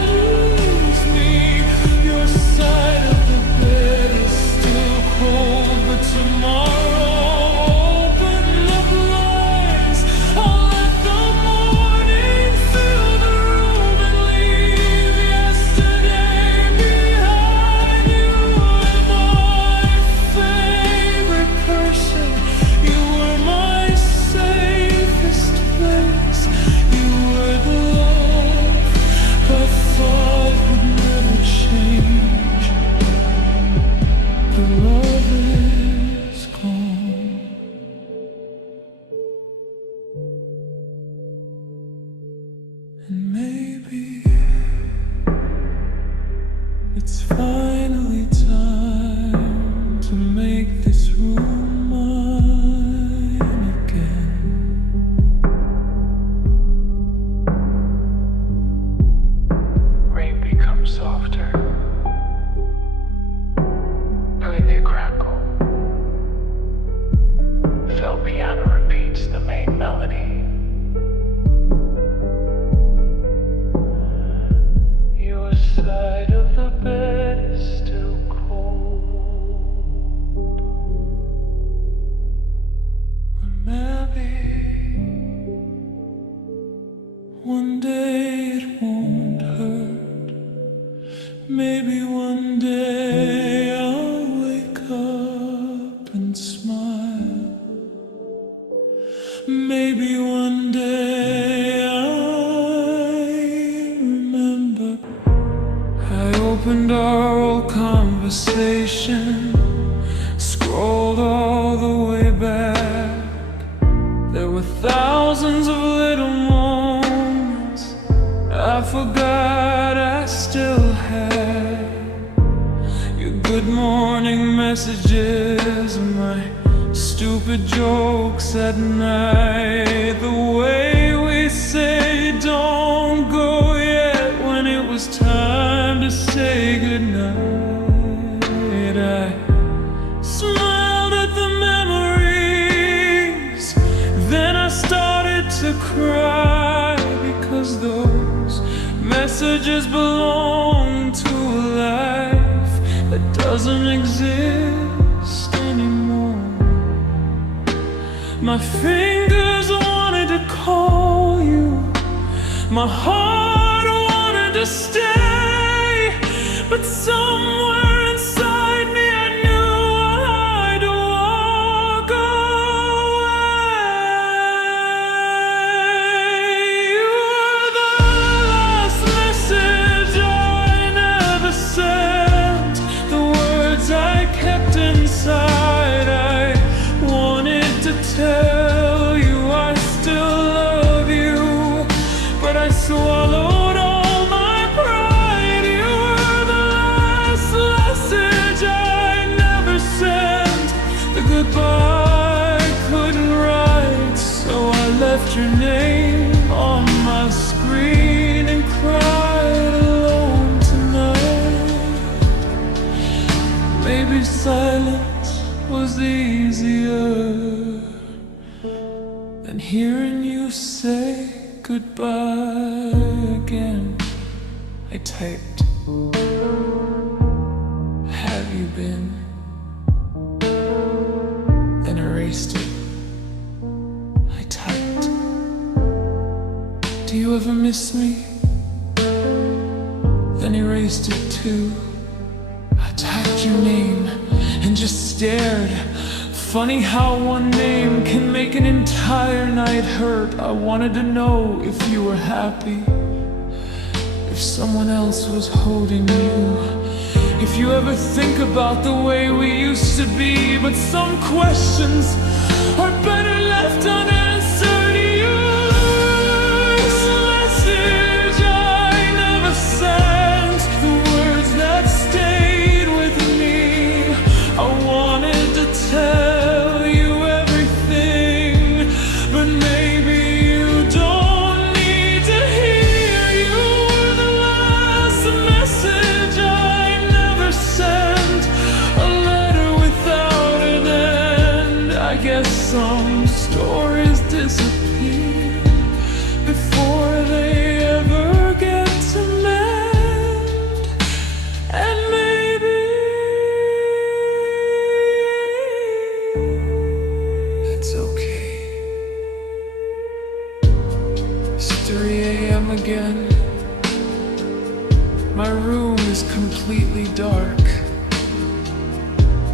lose me. Your side of the bed is still cold, but tomorrow open the blinds. I'll let the morning fill the room and leave yesterday behind. You were my favorite person. You were my safest place. You were the love I thought would never change. The love is gone. And maybe it's finally time to make this room mine again. Rain becomes softer. They crackle. Fell piano repeats the main melody. Your side of the bed is still cold. But maybe one day it won't hurt. Maybe one day I'll wake up and smile. Maybe one day I remember I opened our old conversation, scrolled all the way back. There were thousands of little moments I forgot I still had. Your good morning messages and my stupid jokes at night. The way we say don't go yet when it was time to say goodnight. I smiled at the memories, then I started to cry, because those messages belong to a life that doesn't exist anymore. My fingers wanted to call you, my heart wanted to stay, but somewhere inside me I knew I had to walk away. You were the last message I never sent, the words I kept inside. I wanted to tell you I still love you, but I swallowed all my pride. You were the last message I never sent, the goodbye I couldn't write, so I left your name on my screen and cried alone tonight. Maybe silence was easier than hearing you say goodbye again. I typed, have you been? Then erased it. I typed, do you ever miss me? Then erased it too. I typed your name and just stared. Funny how one name can make an entire night hurt. I wanted to know if you were happy, if someone else was holding you, if you ever think about the way we used to be. But some questions are better left some stories disappear before they ever get to mend. And maybe it's okay. It's 3 a.m. again. My room is completely dark.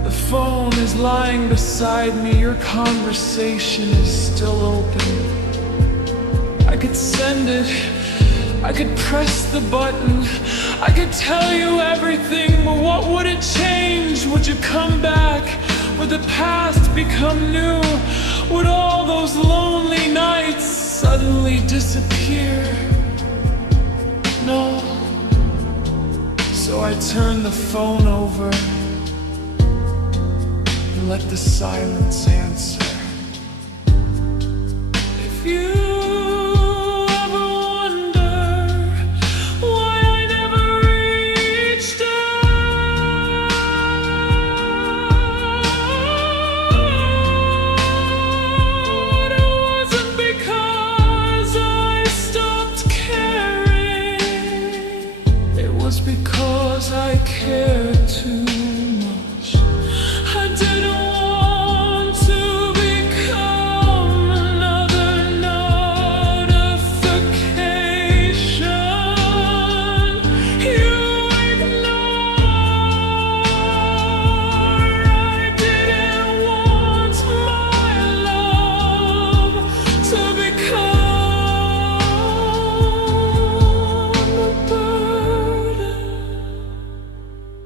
The phone is lying beside me. Your conversation is still open. I could send it, I could press the button, I could tell you everything, but what would it change? Would you come back? Would the past become new? Would all those lonely nights suddenly disappear? No. So I turned the phone over and let the silence answer. If you ever wonder why I never reached out, it wasn't because I stopped caring. It was because I cared too much. I didn't want to become another notification you ignore. I didn't want my love to become a burden.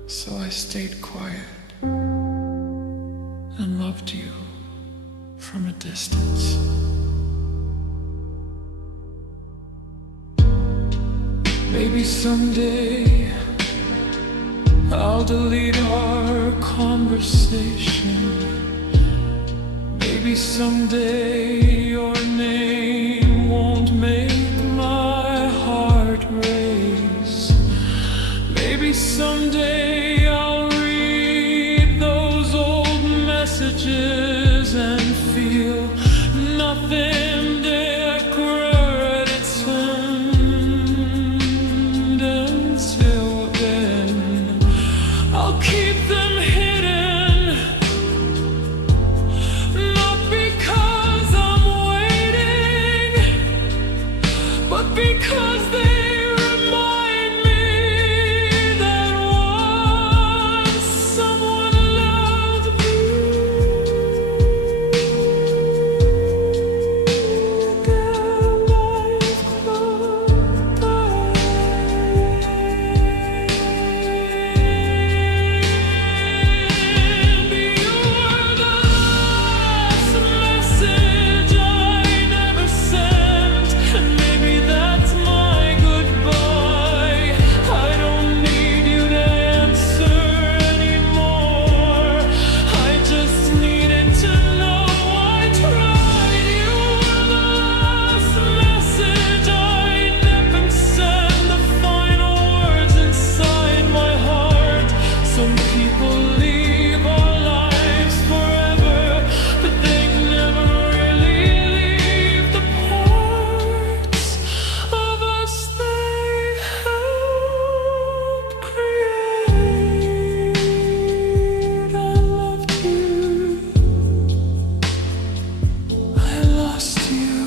So I stayed quiet and loved you from a distance. Maybe someday I'll delete our conversation. Maybe someday your name won't make my heart race. Maybe someday I'll read those old messages and feel nothing but gratitude. Until then, I'll keep them hidden, not because I'm waiting, but because they remind me that once someone loved me. Their life goodbye. You're the last message I never sent, and maybe that's my goodbye. I don't need you to answer anymore. I just needed to know I tried. You were the last message I never sent, the final words inside my heart. Some people leave our lives forever, but they never really leave the parts of us they helped create. I loved you, I lost you,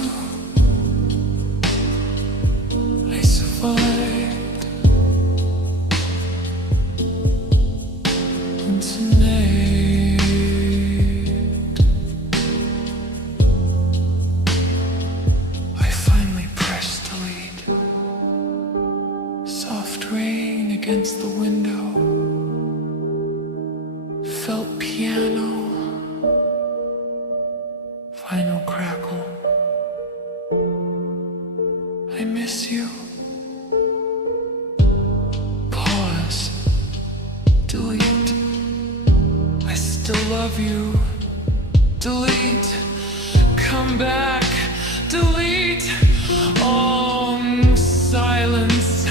I survived. And tonight I finally pressed delete. Soft rain against the window, felt piano, final crackle. I miss you. Pause. Delete. I still love you. Delete. Come back. Delete. Silence.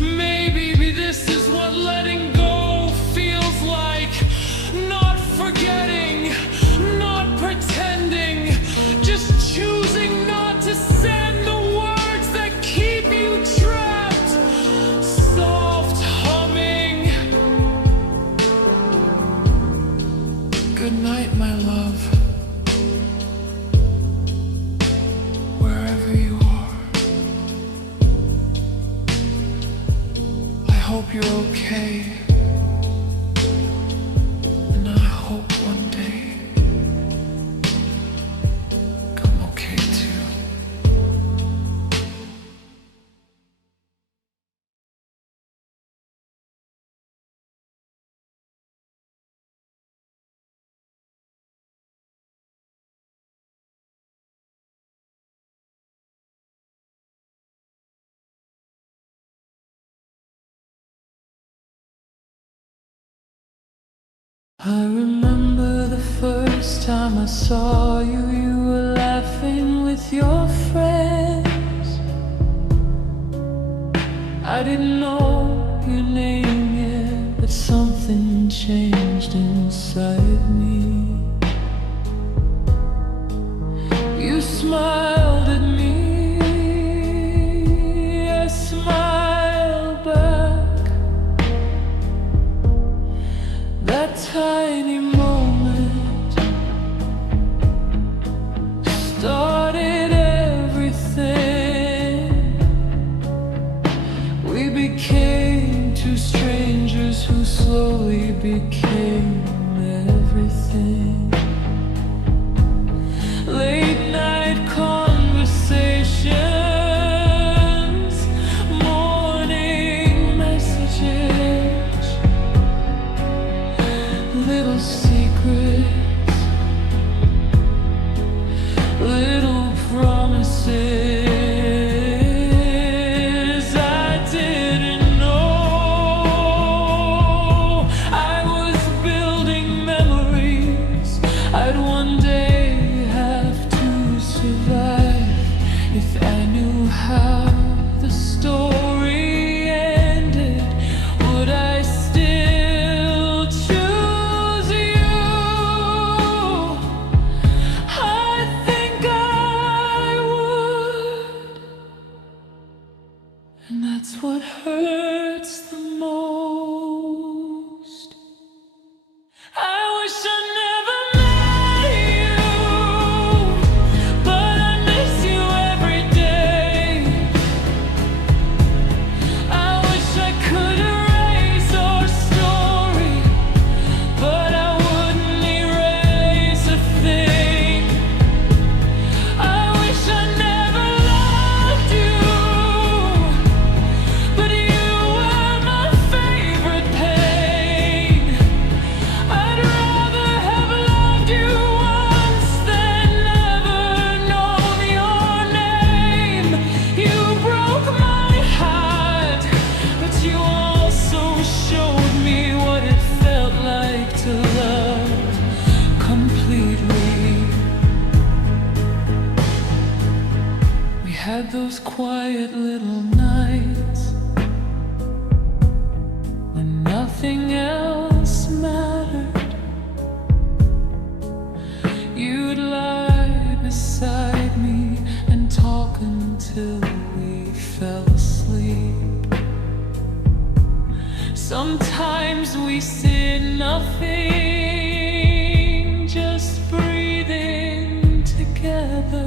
Maybe this is what letting go feels like. Not forgetting, not pretending, hope you're okay. And I hope one day I'm okay too. I remember the first time I saw you, you were laughing with your friends. I didn't know your name yet, but something changed inside me. You smiled at me, I smiled back. That tiny moment started everything. We became two strangers who slowly became everything. Late night conversations, morning messages, little secrets, little promises. I didn't know I was building memories I'd one day have to survive. If I knew how the story ended, would I still choose you? I think I would, and that's what hurts the most. I wish I never met you, but I miss you every day. I wish I could erase our story, but I wouldn't erase a thing. I wish I never loved you, but you were my favorite pain. I'd rather have loved you once than never known your name. You broke my heart, but you also showed me what it felt like to love completely. We had those quiet little nights when nothing else mattered. You'd lie beside me and talk until we fell asleep. Sometimes we said nothing, just breathing together.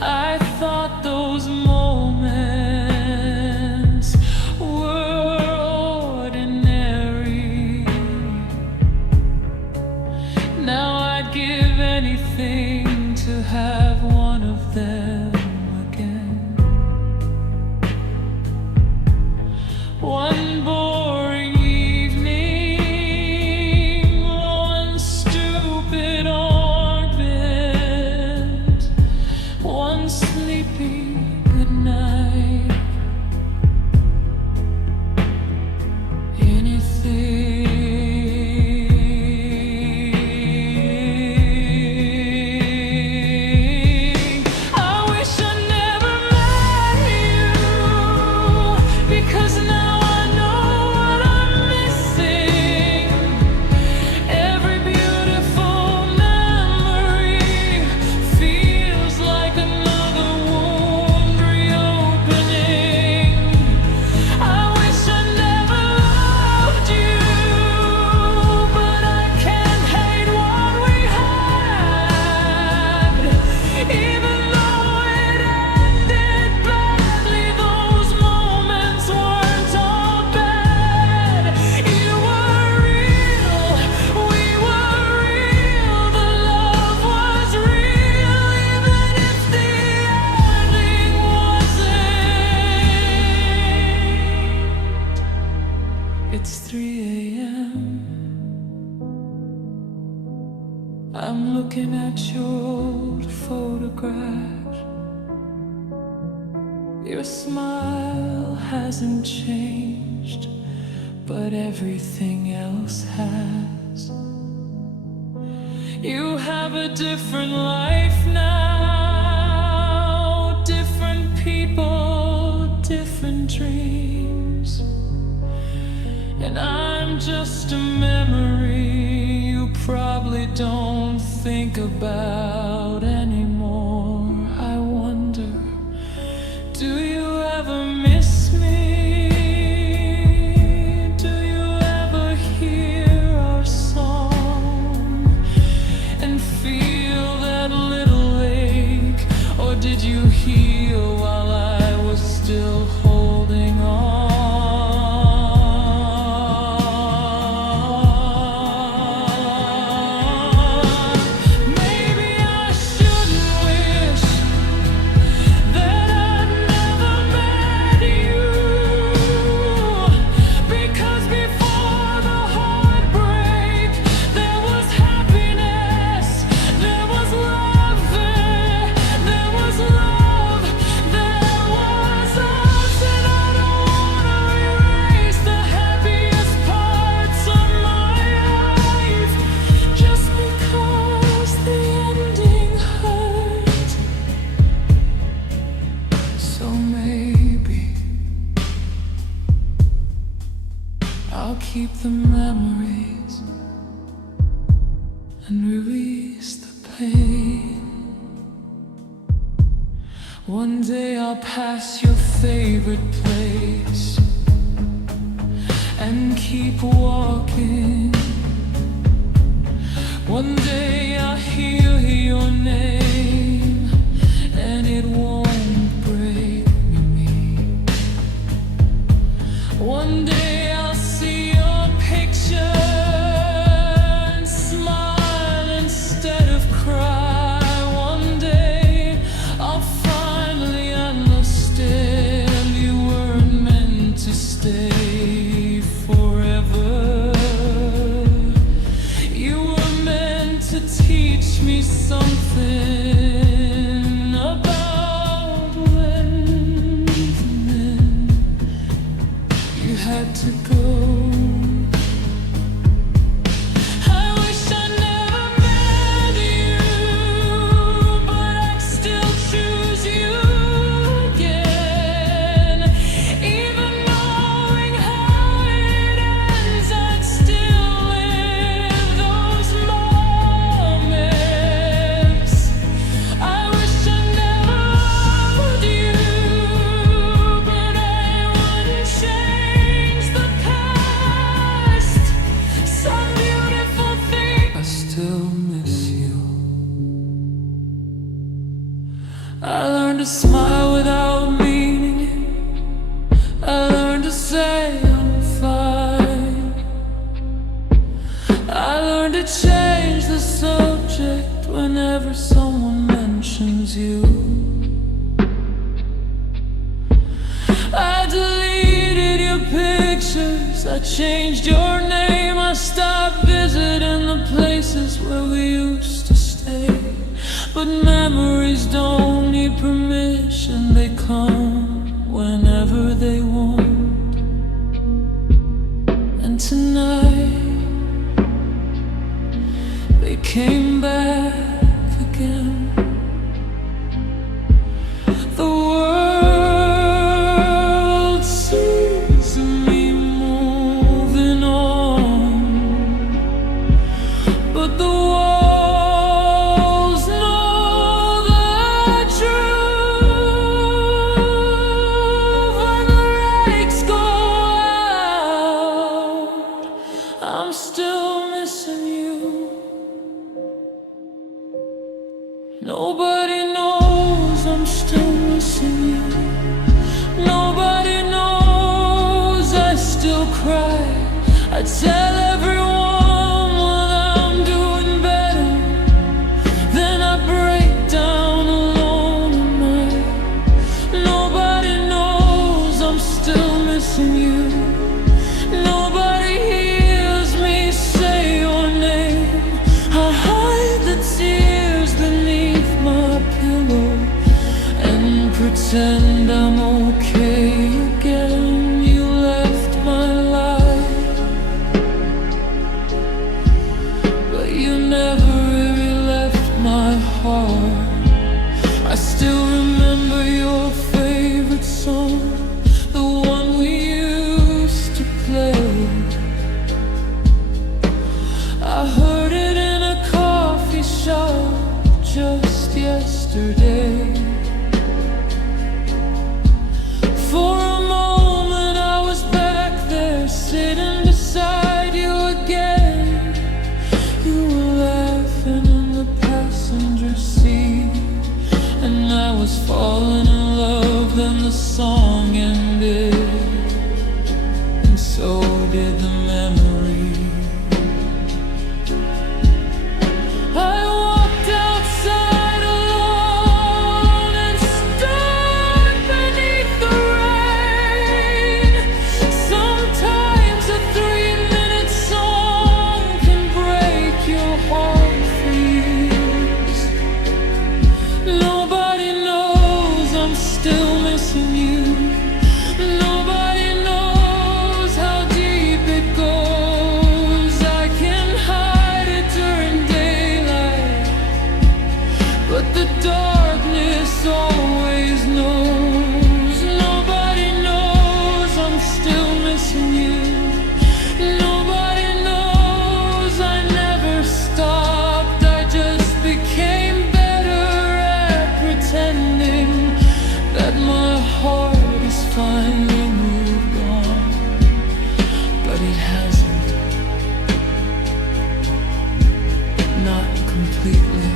I thought those moments were ordinary. Now I'd give anything to have one of them again. One boring evening, one stupid argument, one sleepy goodnight. Anything at your old photograph. Your smile hasn't changed, but everything else has. You have a different life now, different people, different dreams. And I'm just a memory you probably don't think about anymore. I wonder, do you ever miss me? Do you ever hear our song and feel that little ache? Or did you heal while I was still holding on? I'll keep the memories and release the pain. One day I'll pass your favorite place and keep walking. One day I'll hear your name and it won't break me. One day and smile instead of cry. One day I'll finally understand you weren't meant to stay forever. You were meant to teach me something about when and then you had to go. I learned to smile without meaning it. I learned to say I'm fine. I learned to change the subject whenever someone mentions you. I deleted your pictures, I changed your name, I stopped visiting the places where we used to stay. But memories don't need permission, they come whenever they want. And tonight, they came back again. The world sees me moving on, but the I'm still missing you. Nobody knows I'm still missing you. Nobody knows I still cry. I tell everyone when I'm doing better, then I break down alone at night. Nobody knows I'm still missing you. Nobody hears me say your name. I hide the tears my pillow and pretend I'm okay again. You left my life, but you never really left my heart. I still remember your favorite song, the one we used to play. I heard it in a coffee shop just yesterday. For a moment I was back there, sitting beside you again. You were laughing in the passenger seat, and I was falling in love. Then the song ended, and so did the memory. I walked outside alone and stood beneath the rain. Sometimes a 3-minute song can break your heart free. Nobody knows I'm still missing you. Nobody knows how deep it goes. I can hide it during daylight, but the darkness always knows. Nobody knows I'm still missing you. Nobody knows I never stopped. I just became better at pretending that my heart is finally moved on, but it hasn't. Not completely.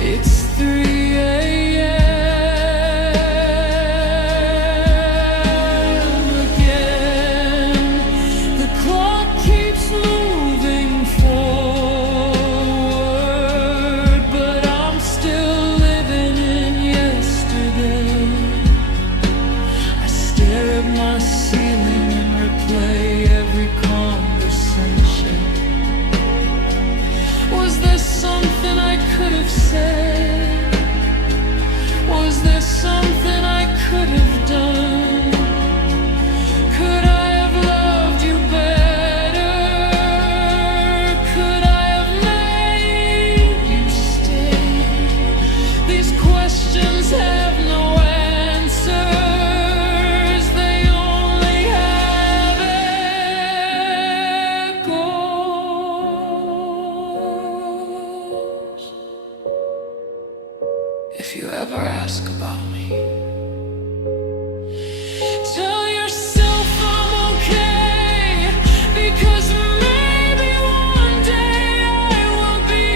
It's 3 a.m. again. The clock keeps moving forward, but I'm still living in yesterday. I stare at my ceiling and replay every conversation. Was there something I could have said? Was there something I could have done? Could I have loved you better? Could I have made you stay? These questions have no answers, they only have echoes. If you ever ask about me, tell yourself I'm okay, because maybe one day I will be.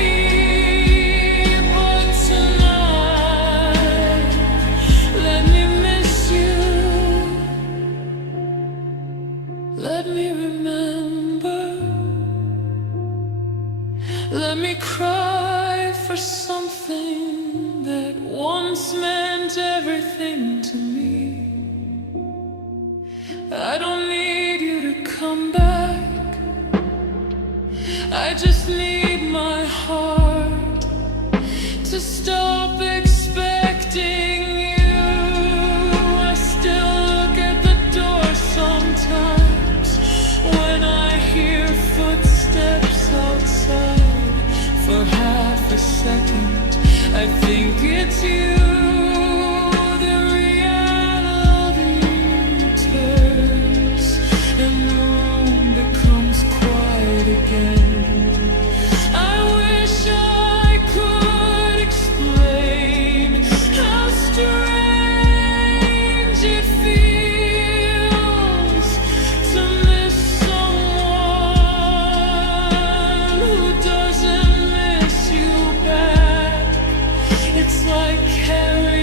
But tonight, let me miss you. Let me remember. Let me cry for something that once meant everything to me. I don't need you to come back. I just need my heart to stop expecting you. I still look at the door sometimes when I hear footsteps outside. For half a second, I think it's you. The reality returns, and the room becomes quiet again. I wish I could explain how strange it feels to miss someone who doesn't miss you back. It's like carrying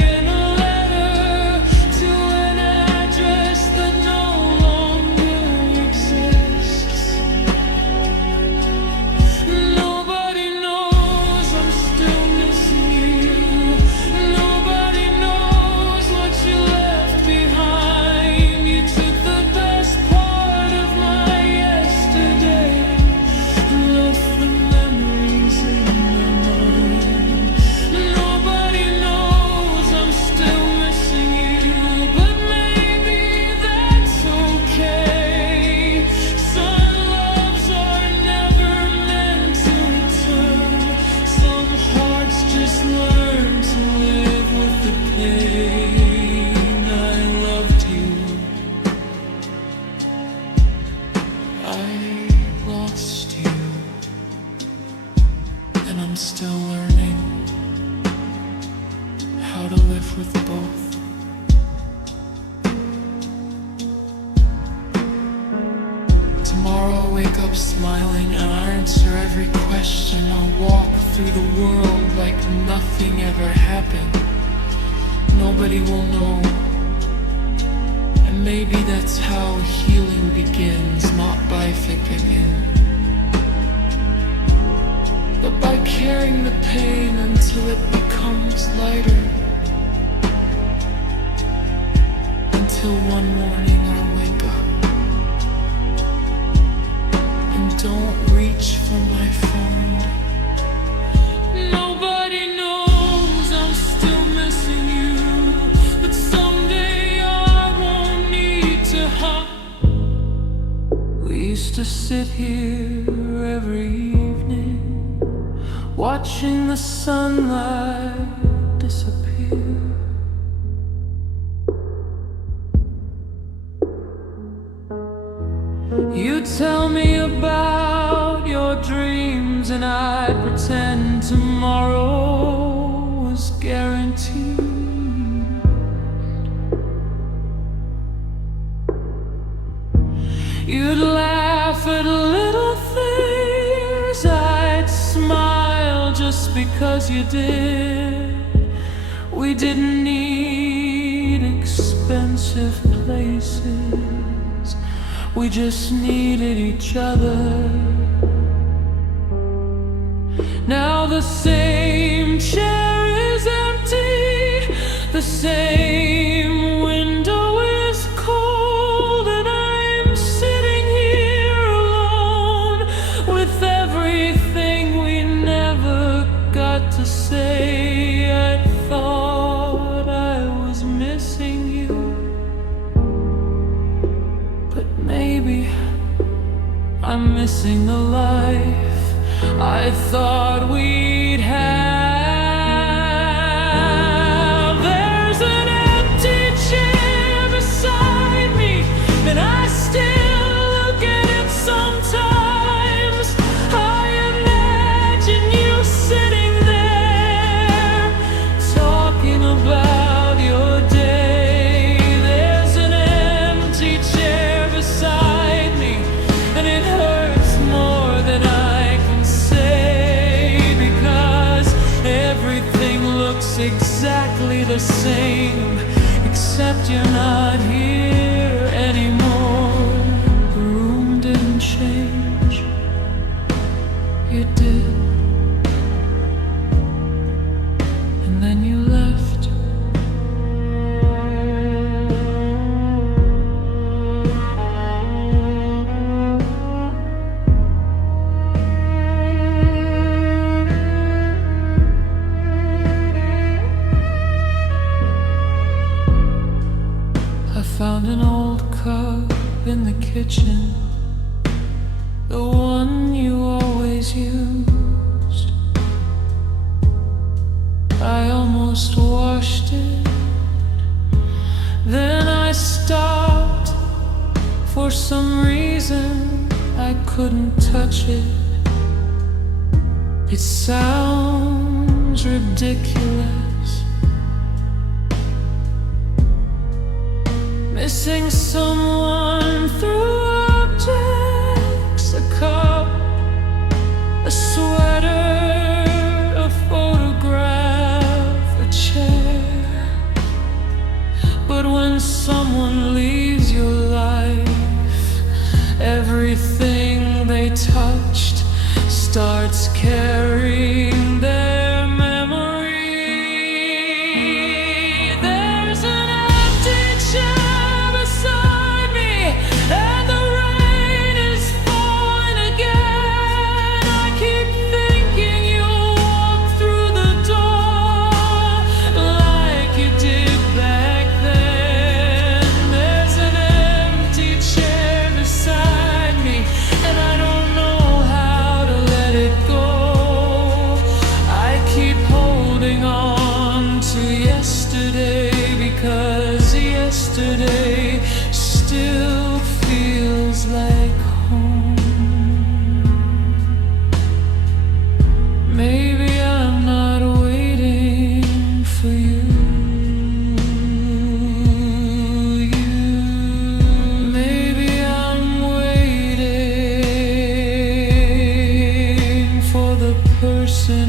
how to live with both. Tomorrow I'll wake up smiling and I'll answer every question. I'll walk through the world like nothing ever happened. Nobody will know. And maybe that's how healing begins, not by thinking in, but by carrying the pain until it becomes lighter. Until one morning I wake up and don't reach for my phone. Nobody knows I'm still missing you, but someday I won't need to hide. We used to sit here every evening, watching the sunlight disappear. You tell me about your dreams and I'd pretend tomorrow was guaranteed. You'd laugh at little things, I'd smile just because you did. We didn't need expensive places, we just needed each other. Now the same chair is empty, the same window is cold, and I'm sitting here alone with everything we never got to say. I thought I was missing you, but maybe I'm missing the life I thought we'd have. There's an empty chair beside me, and I still look at it sometimes. I imagine you sitting there, talking about your day. There's an empty chair beside me, and it hurts more than I can say, because everything looks exactly the same, except you're not here anymore. The room didn't change, you did, and then you left. I found an old cup in the kitchen, the one you always used. I almost washed it, then I stopped. For some reason I couldn't touch it. It sounds ridiculous, missing someone through objects, a cup, a sweater, a photograph, a chair. But when someone leaves your life, everything they touched starts carrying their memory. There's an empty chair beside me, and the rain is falling again. I keep thinking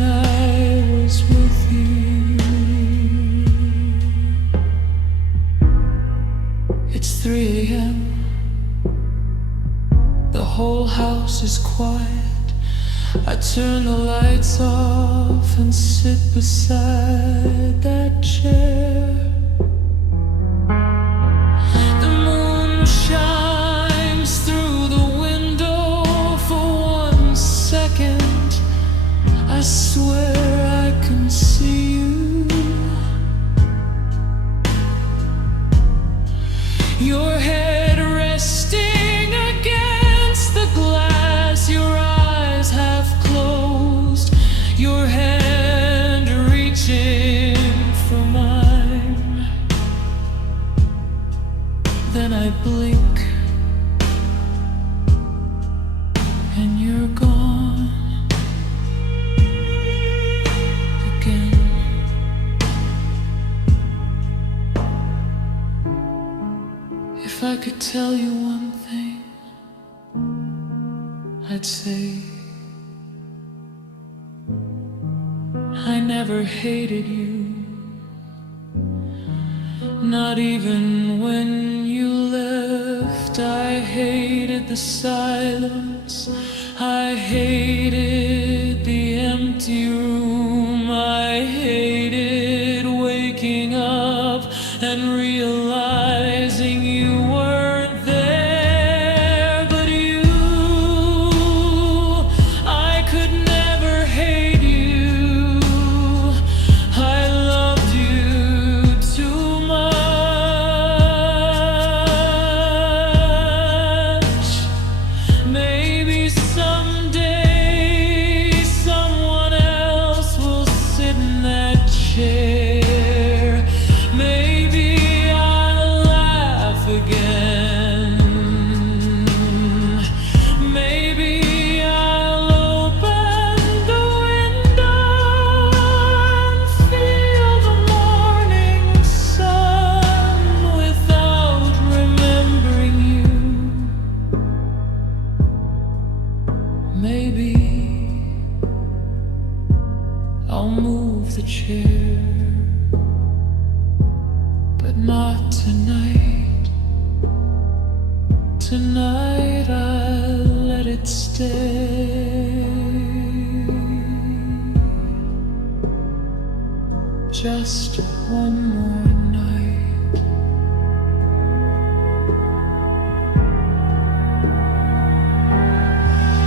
I was with you. It's 3 a.m. The whole house is quiet. I turn the lights off and sit beside that chair. The moon shines through the window for 1 second. I swear I can see you. Your head resting against the glass, your eyes half closed, your hand reaching for mine. Then I blink and you're gone again. If I could tell you one thing, I'd say I never hated you. Not even when you left. I hated the silence, I hated the empty room, I hated waking up and realizing you weren't there. But you, I could never hate you. I loved you too much. Maybe someday someone else will sit in that chair. Maybe I'll laugh again. Maybe I'll open the window and feel the morning sun without remembering you. Maybe I'll move the chair, but not tonight. Tonight I'll let it stay. Just one more night.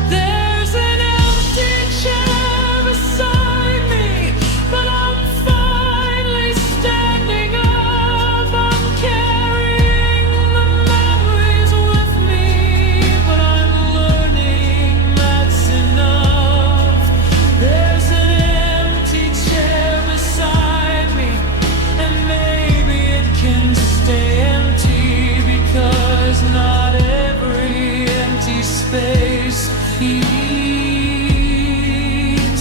There's an empty chair beside me, but I'm finally standing up. I'm carrying the memories with me, but I'm learning that's enough. There's an empty chair beside me, and maybe it can stay empty, because not every empty space needs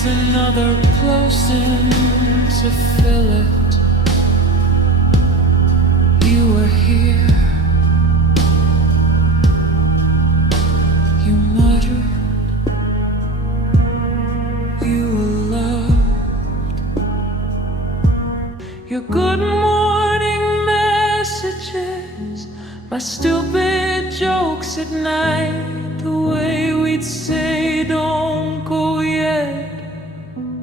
another person to fill it. You were here, you muttered, you were loved. Your good morning messages, my stupid jokes at night, the way we'd say don't go yet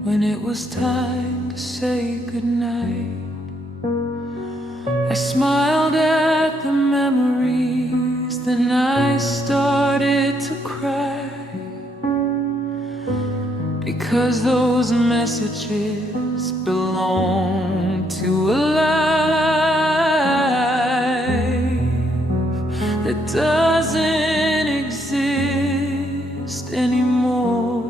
when it was time to say goodnight. I smiled at the memories, then I started to cry, because those messages belong to a life that doesn't exist anymore.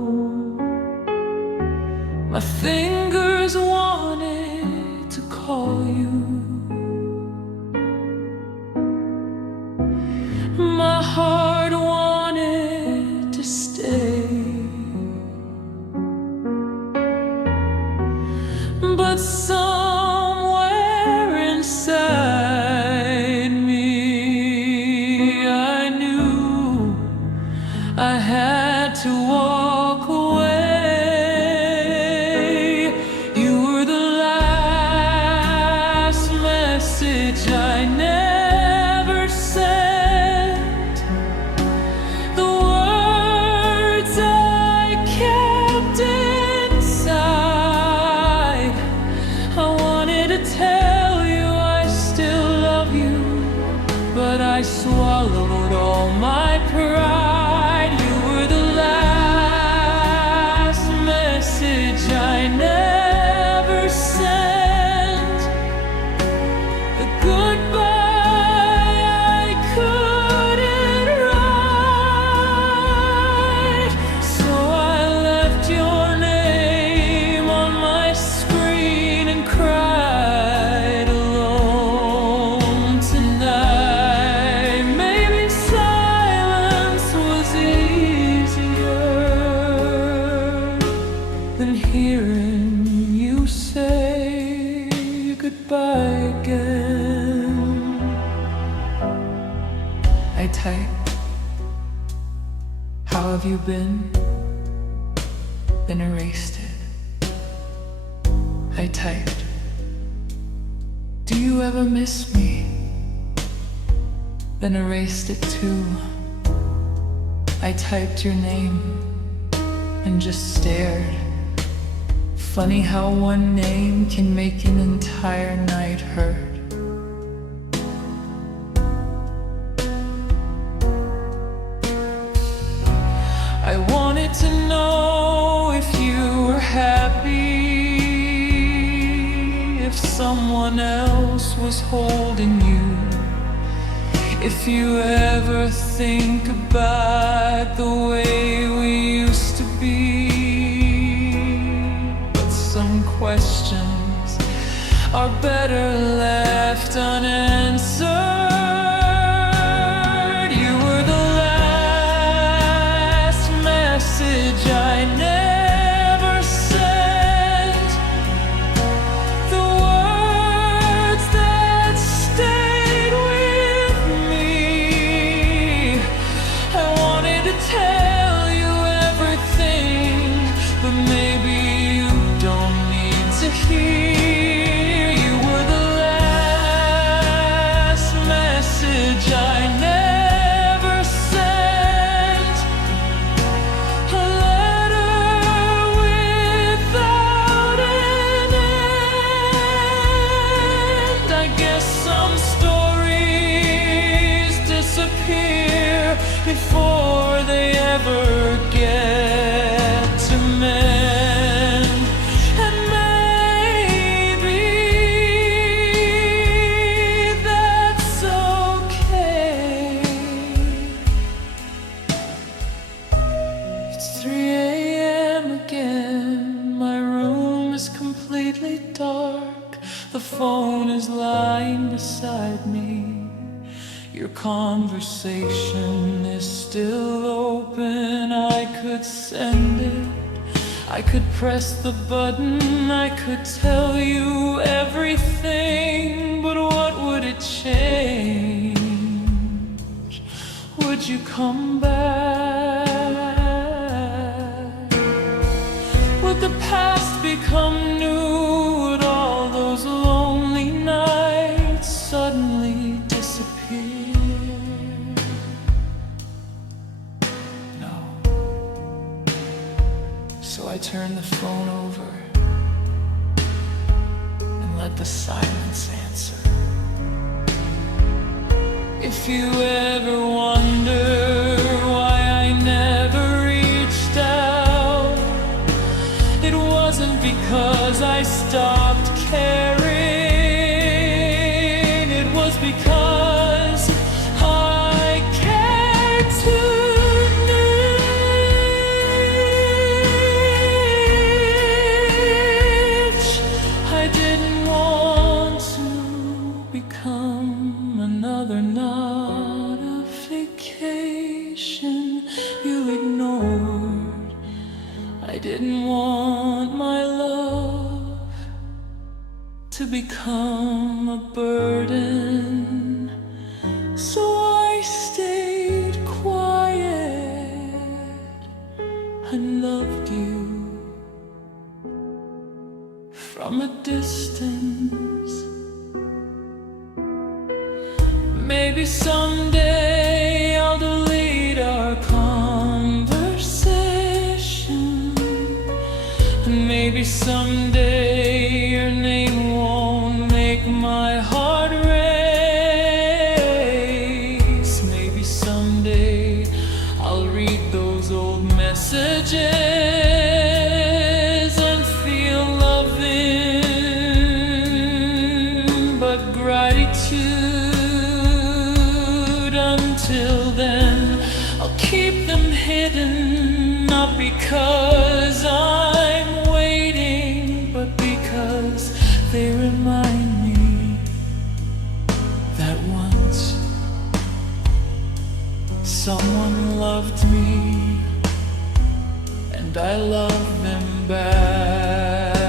My fingers wanted to call you, my heart wanted to stay, but somewhere inside me I knew I had to walk away. hearing you say goodbye again. I typed, how have you been? Then erased it. I typed, do you ever miss me? Then erased it too. I typed your name and just stared. Funny how one name can make an entire night hurt. I wanted to know if you were happy, if someone else was holding you, if you ever think about the way we used to be. But some questions are better left unanswered. You were the last message I never sent, the words that stayed with me. I wanted to tell you everything, but maybe you don't need to hear. You were the last message I never sent, a letter without an end. I guess some stories disappear before they ever get to mend. And maybe that's okay. It's 3 a.m. again. My room is completely dark. The phone is lying beside me. Your conversation is still open. I could send it, I could press the button, I could tell you everything, but what would it change? Would you come back? Would the past become new? Would all those lonely nights suddenly disappear? No. So I turned the phone over and let the silence answer. If you ever wonder why I never reached out, it wasn't because I stopped caring. It was because I cared too much. I didn't want to become another notification you ignored. I didn't want my love to become a burden, so I stayed quiet and loved you from a distance. Maybe someday I'll delete our conversation, and maybe someday your name won't make my heart race. Maybe someday I'll read those old messages and feel loving, but gratitude. Until then, I'll keep them hidden, not because I'm waiting, but because they remind me that once someone loved me and I love them back.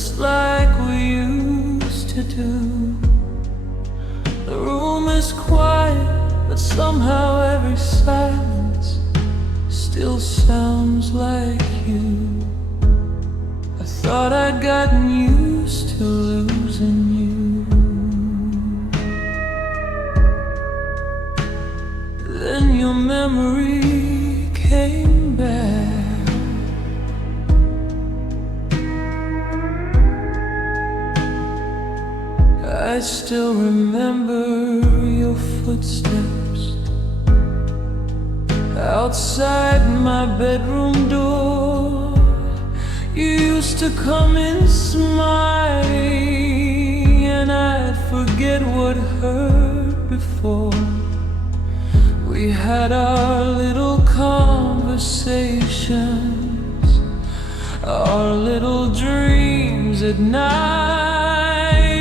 just like we used to do. The room is quiet, but somehow every silence still sounds like you. I thought I'd gotten used to losing you. Then your memory came back. I still remember your footsteps outside my bedroom door. You used to come in smiling, and I'd forget what hurt before. We had our little conversations, our little dreams at night.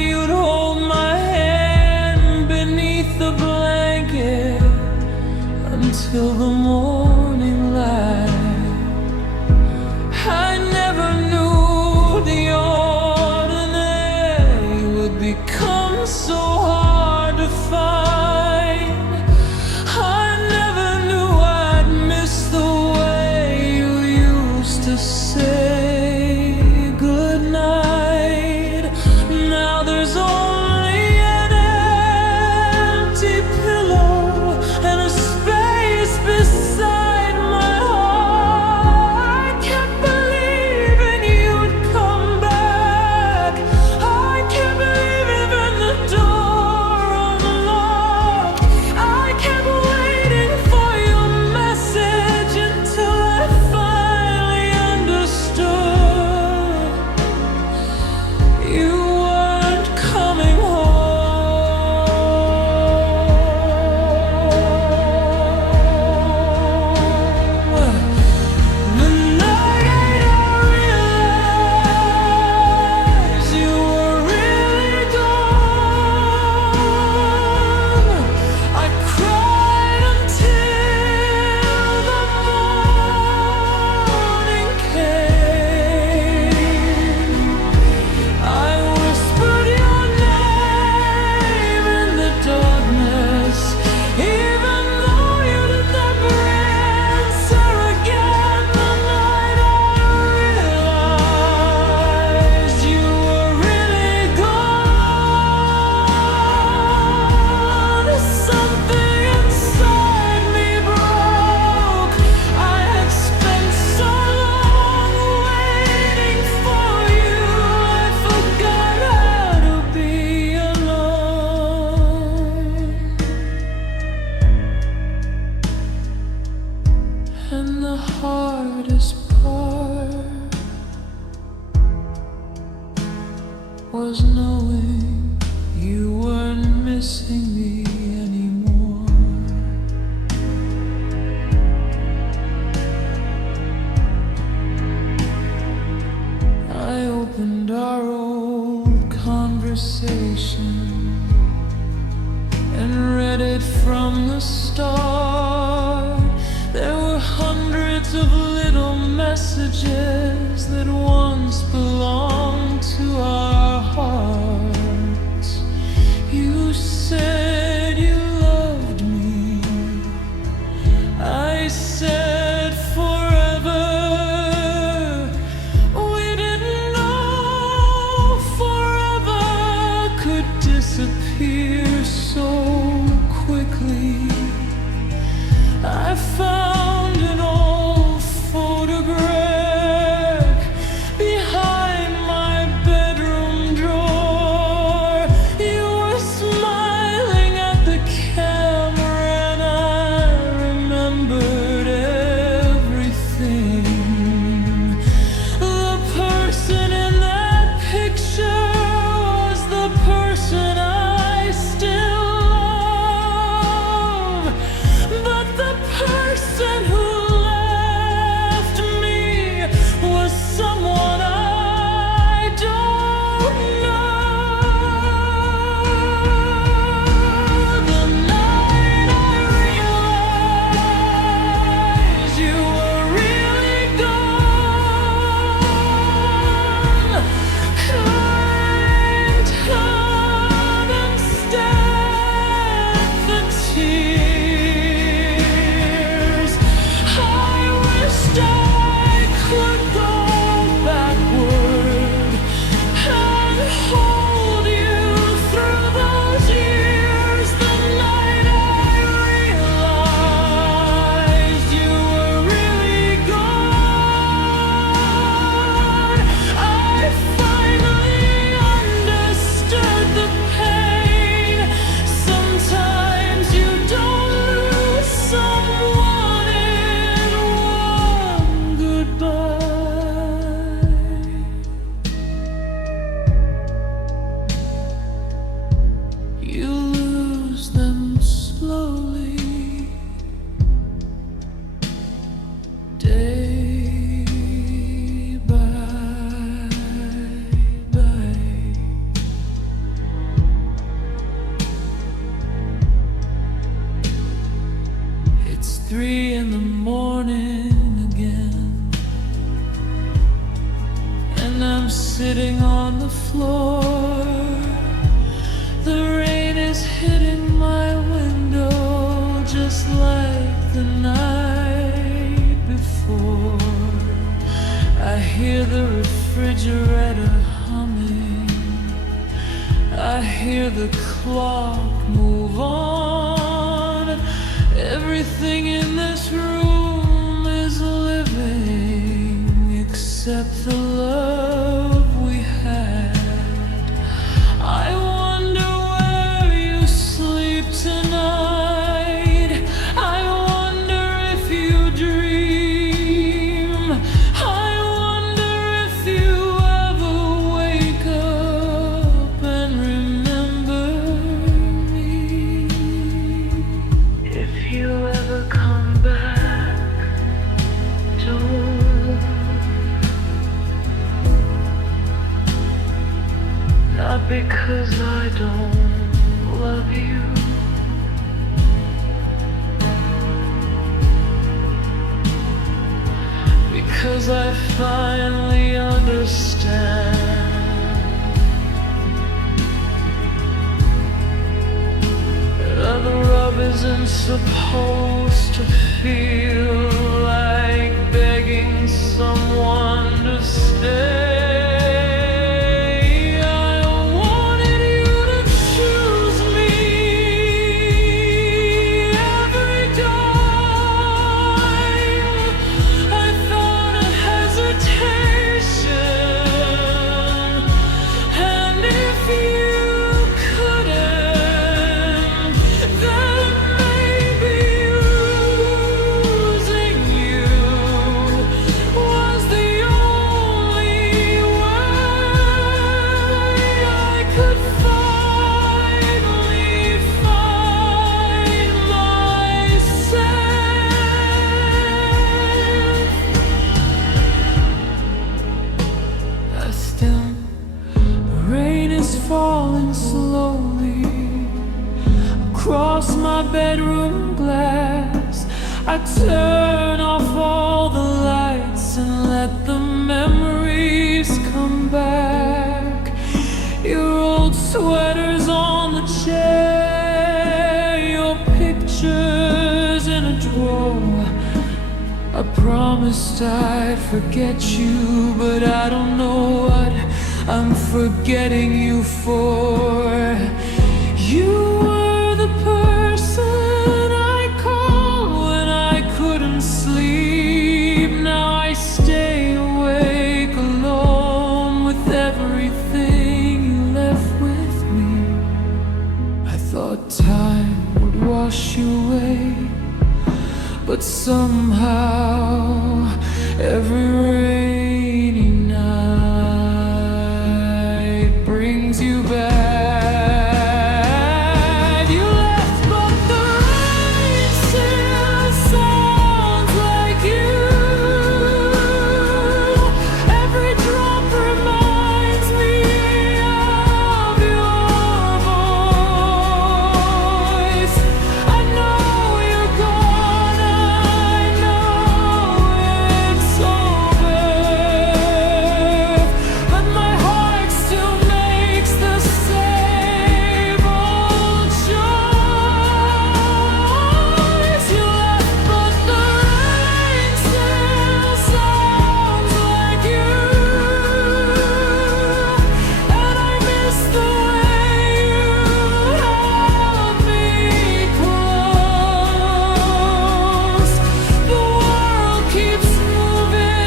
You'd hold my hand beneath the blanket until the morning light. I never knew the ordinary would become so hard to find. I never knew I'd miss the way you used to say goodnight. Now there's only an empty pillow and a space beside my heart. I kept believing you'd come back. I kept leaving the door unlocked. I kept waiting for your message until I finally understood you weren't coming home. The night I realized you were really gone, I cried until the morning came. I whispered your name in the darkness, even though you did never answer again. The night I realized you were really gone. Something inside me broke. I had spent so long waiting for you, I forgot how to be alone. And the hardest part was knowing you weren't missing me anymore. I opened our old conversation and read it from the start. There were hundreds of little messages that once belonged to our hearts. You said you loved me. I said forever. We didn't know forever could disappear so quickly. I found an old photograph behind my bedroom drawer. You were smiling. I'm sitting on the floor. The rain is hitting my window just like the night before. I hear the refrigerator humming. I hear the clock move on. Everything in this room is living except the love we had. I wonder where you sleep tonight. I wonder if you dream. I wonder if you ever wake up and remember me. If you ever come back, don't. Not because I don't love you, because I finally understand. That the rub isn't supposed to feel like begging someone to stay. Falling slowly across my bedroom glass. I turn off all the lights and let the memories come back. Your old sweaters on the chair, your pictures in a drawer. I promised I'd forget you, but I don't know what I'm forgetting you for. You were the person I called when I couldn't sleep. Now I stay awake alone with everything you left with me. I thought time would wash you away, but somehow every rainy night brings you back. You left, but the rain still sounds like you. Every drop reminds me of your voice. I know you're gone, I know it's over, but my heart still makes the same old choice. You left, but the rain still sounds like you, and I miss the way you held me close. The world keeps moving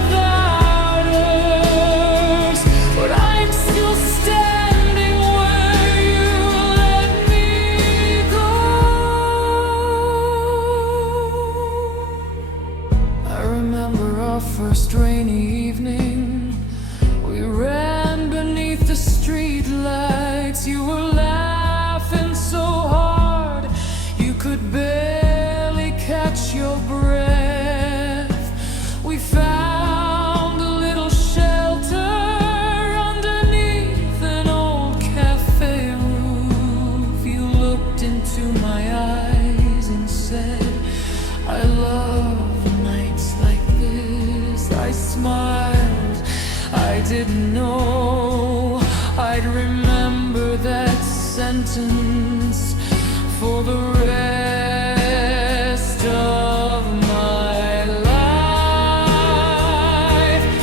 without us, but I'm still standing where you let me go. I remember our first rainy evening. We ran beneath the street lights. You were laughing so hard you could barely catch your breath. We found a little shelter underneath an old cafe roof. You looked into my eyes and said, I love nights like this. I I smiled. I didn't know I'd remember that sentence for the rest of my life.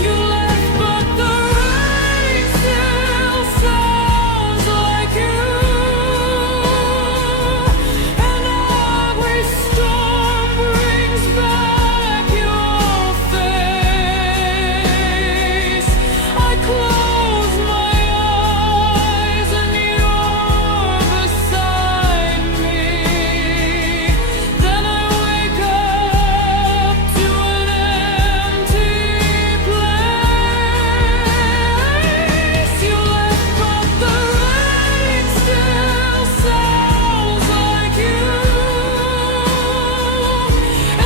You left, but the rain still sounds like you, and every storm brings back your face. I close my eyes and you're beside me. Then I wake up to an empty place. You left, but the rain still sounds like you,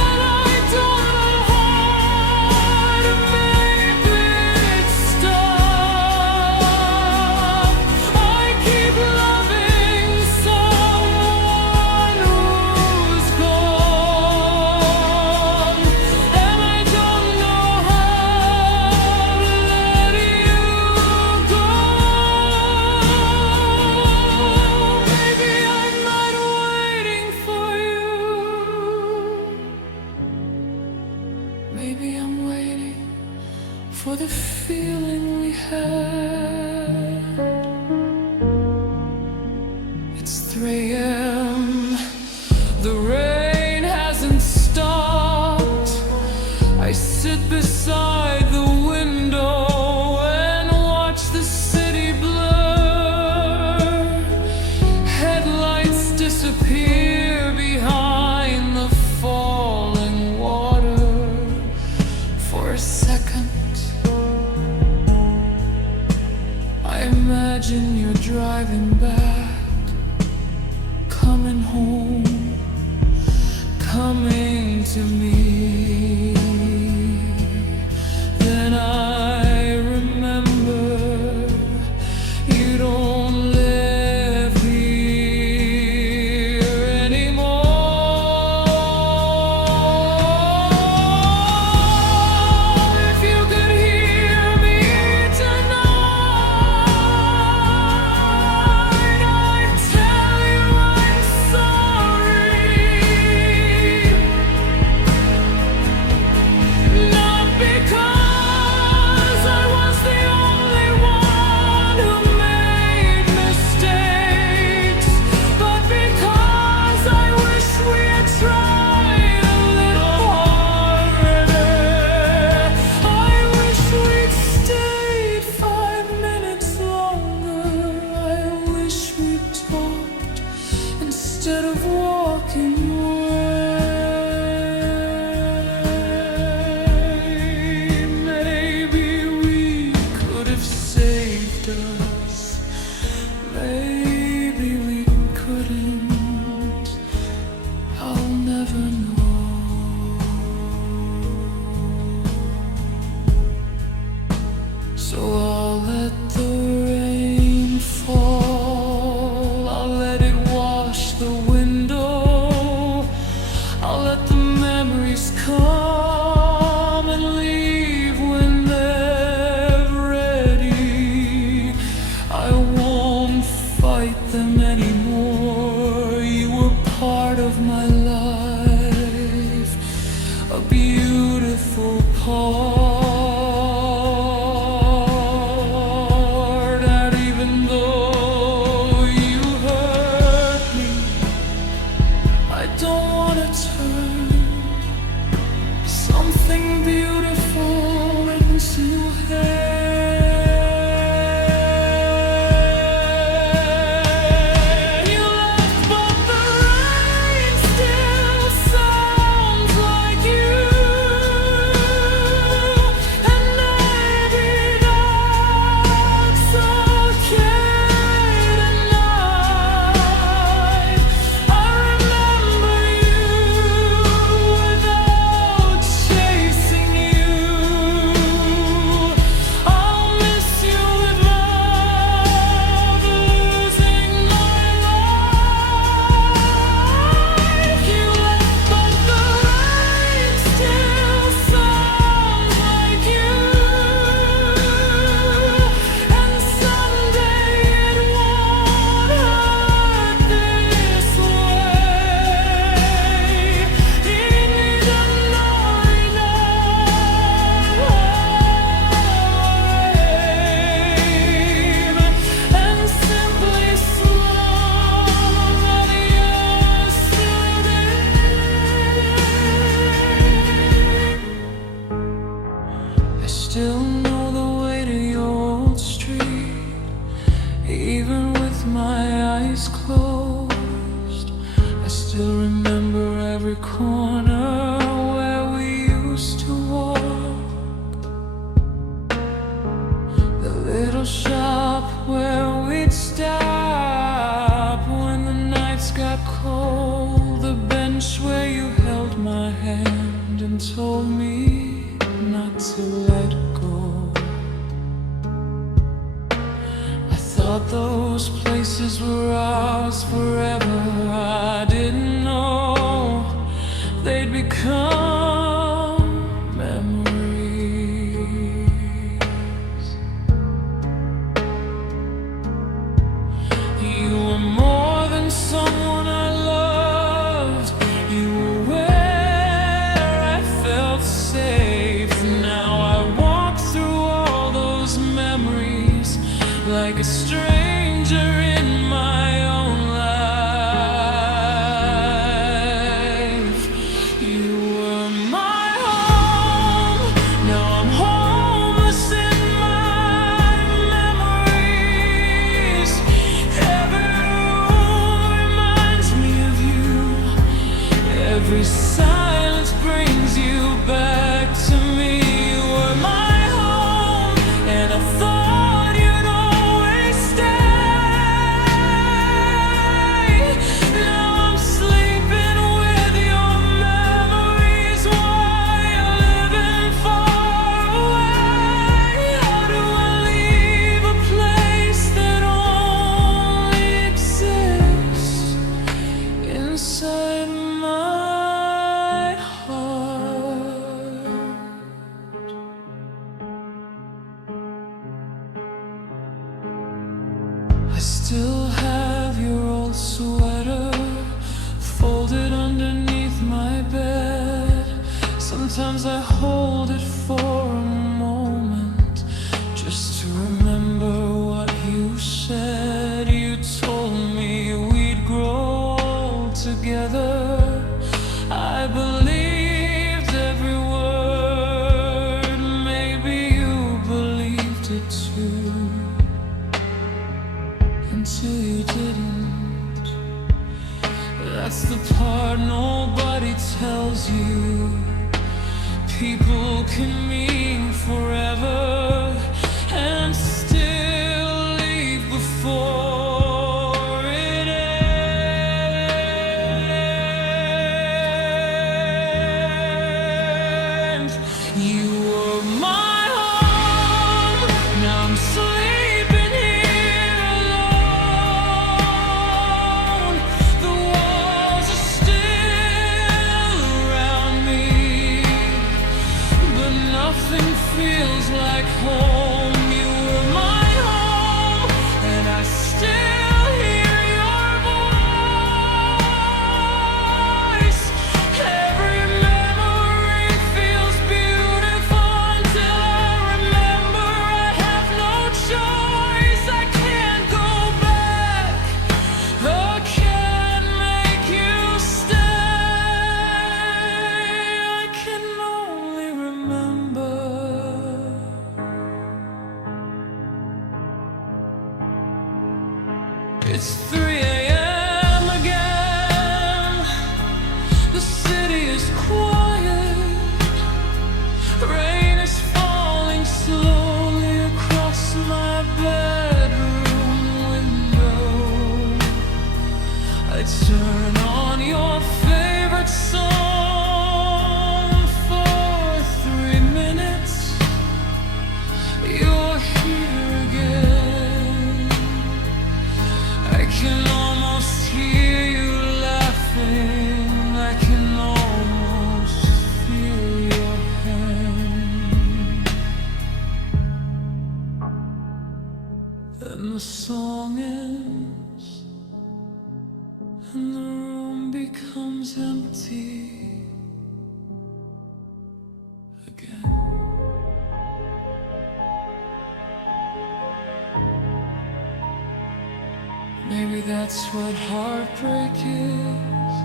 and I don't know how to make it stop. I keep loving someone who's gone, and I don't know how to let you go. Maybe I'm not waiting for you. Maybe I'm waiting for the feeling we had. It's 3 a.m. The rain hasn't stopped. I sit beside the window and watch the city blur. Headlights disappear behind the falling water. For a second, I imagine you're driving back, coming home, coming to me. Then I remember you don't live here anymore. If you could hear me tonight, I'd tell you I'm sorry. Not because I was the only one who made mistakes, but because I wish we had tried a little harder. I wish we'd stayed 5 minutes longer. I wish we talked instead of walking away. Maybe we could have saved us. Maybe we couldn't. I'll never know. So I'll let the rain fall. I'll let it wash the window. I'll let the memories come and leave when they're ready. I won't fight them anymore. You were part of my life, a beautiful part. And even though you hurt me, I don't wanna turn something beautiful into hate. You left, but the rain still sounds like you, I still know the way to your old street, even with my eyes closed. I still remember every corner where we used to walk, the little shop where we'd stop when the nights got cold, the bench where you held my hand and told me not to let go. I thought those places were ours forever. I didn't know they'd become memories. You were more than someone I loved. You were where I felt safe. Now I walk through all those memories like a stranger in my own life. You were my home, now I'm homeless in my memories. Every room reminds me of you, every silence brings you back to me. You were my home, and I thought you'd always stay. Now I'm sleeping with your memories while you're living far away. How do I leave a place that only exists inside my heart? I still have your old sweater folded underneath my bed. Sometimes I hold it for a moment just to remember what you said. You told me we'd grow old together. I believed every word. Maybe you believed it too, until you didn't. That's the part nobody tells you. People can mean forever and still leave before it ends. You were my home, now I'm sleeping here alone. The walls are still around me, but nothing feels like home. You were my home, and I still hear your voice. Every memory feels beautiful until I remember I have no choice. I can't go back, I can't make you stay. I can only remember. It's 3 a.m. again. The city is quiet. Rain is falling slowly across my bedroom window. I turn on your favorite song for 3 minutes. You're here again. I can almost hear you laughing. I can almost feel your hand. And the song ends, and the room becomes empty again. Maybe that's what heartbreak is.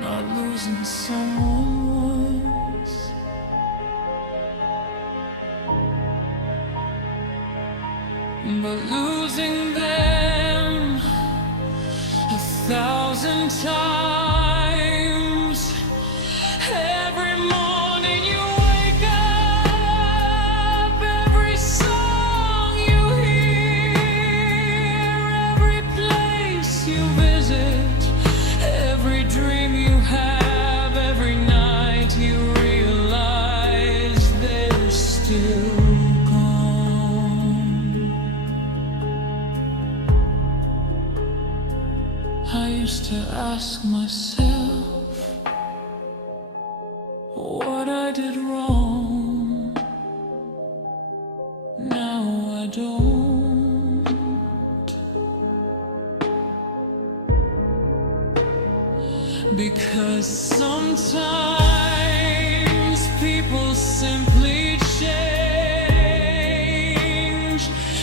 not losing someone once, but losing them 1,000 times. Every morning you wake up, every song you hear, every place you visit, every dream you have, every night you realize they're still gone. I used to ask myself what I did wrong. Now I don't. Because sometimes people simply change.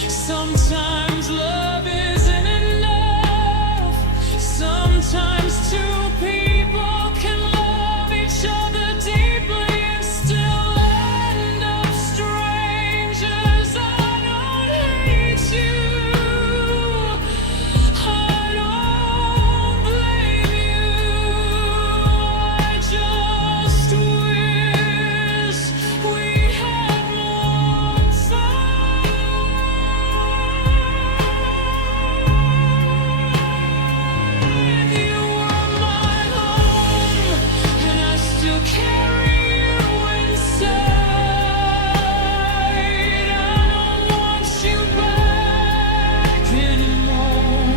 Sometimes love isn't enough. Sometimes two people can love each other deeply and still end up strangers. I don't hate you, I don't blame you, I just wish we had more time. You were my home, and I still carry you inside. I don't want you back anymore,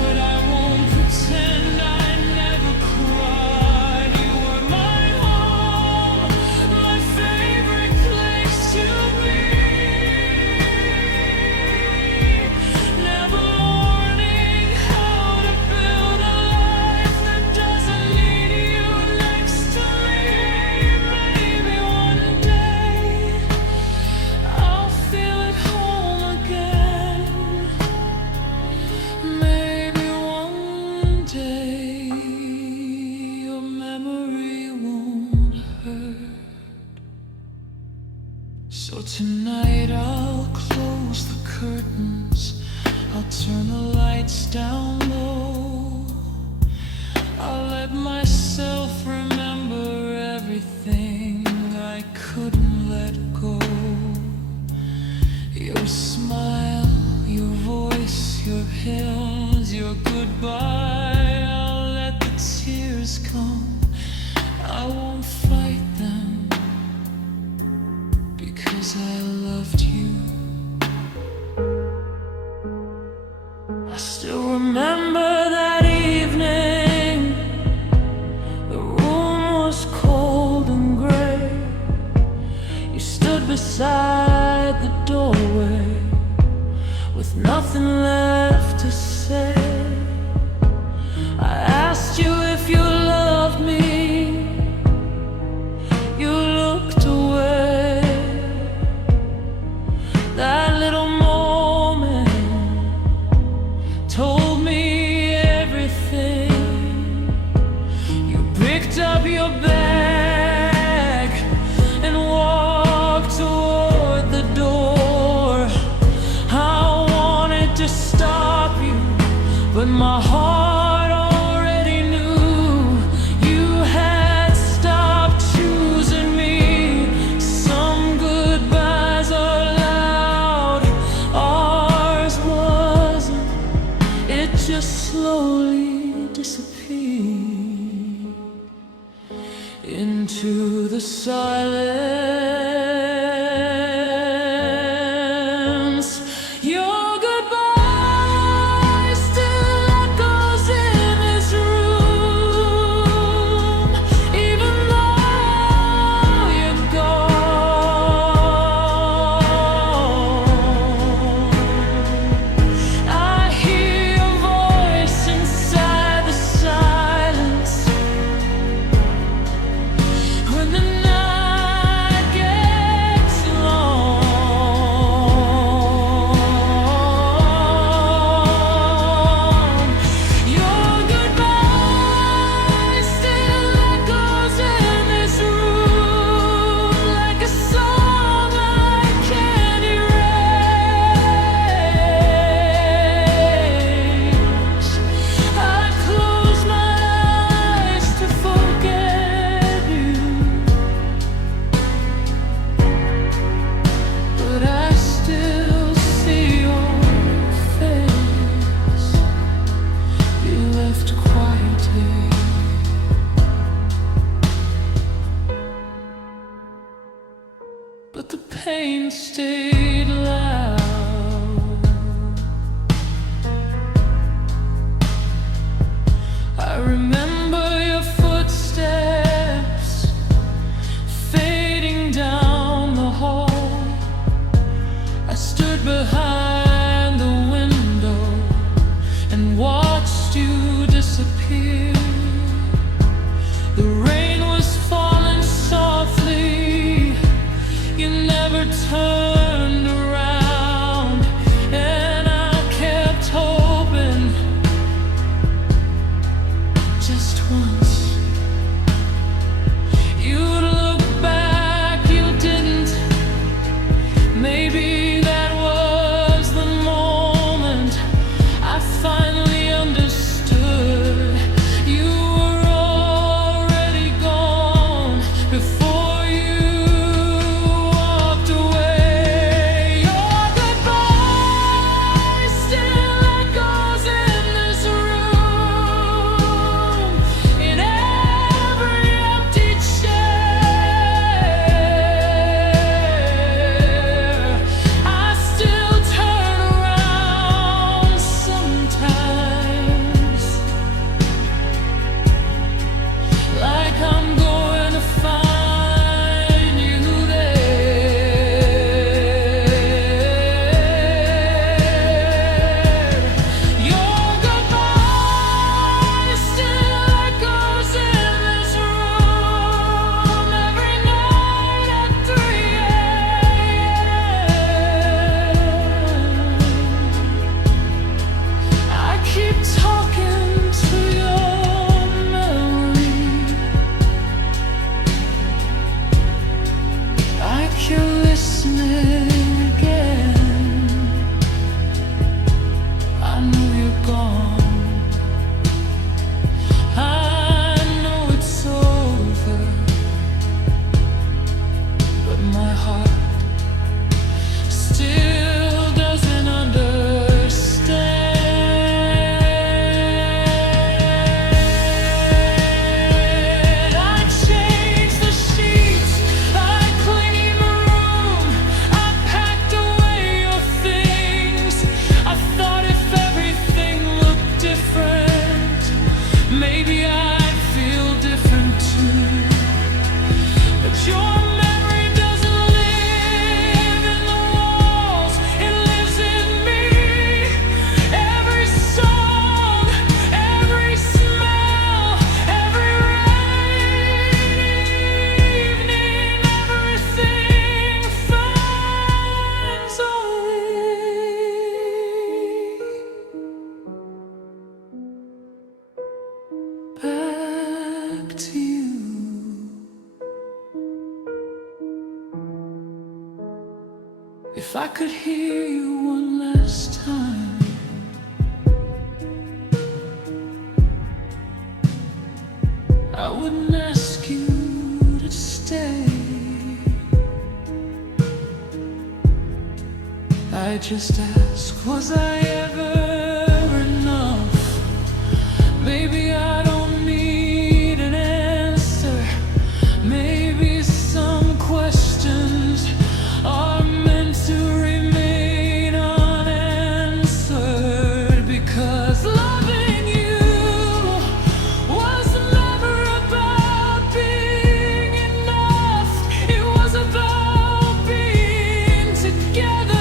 but I won't pretend I never cried. You were my home, my favorite place to be. Never learning how to build a life that doesn't need you next to me. Maybe one day I'll feel at home again. Maybe one day your memory won't hurt. So tonight I'll close the curtains, I'll turn the lights down low, I'll let myself remember everything I couldn't let go. Your smile, your voice, your hymns, your goodbye. I'll let the tears come, I won't fight them, because I loved you. I still remember that evening. The room was cold and gray. You stood beside the doorway with nothing left to say. I asked you if you loved me. You looked away. That little moment told me everything. You picked up your bag and walked toward the door. I wanted to stop you, but my heart already knew you had stopped choosing me. Some goodbyes are loud, ours wasn't. It just slowly disappeared into the silence. Your goodbye still echoes in this room, even though you're gone. I hear your voice inside the silence when the night If I could hear you one last time, I wouldn't ask you to stay. I just ask, was I ever enough? Maybe I don't need an answer. Maybe some questions are meant to remain unanswered, because loving you was never about being enough. It was about being together.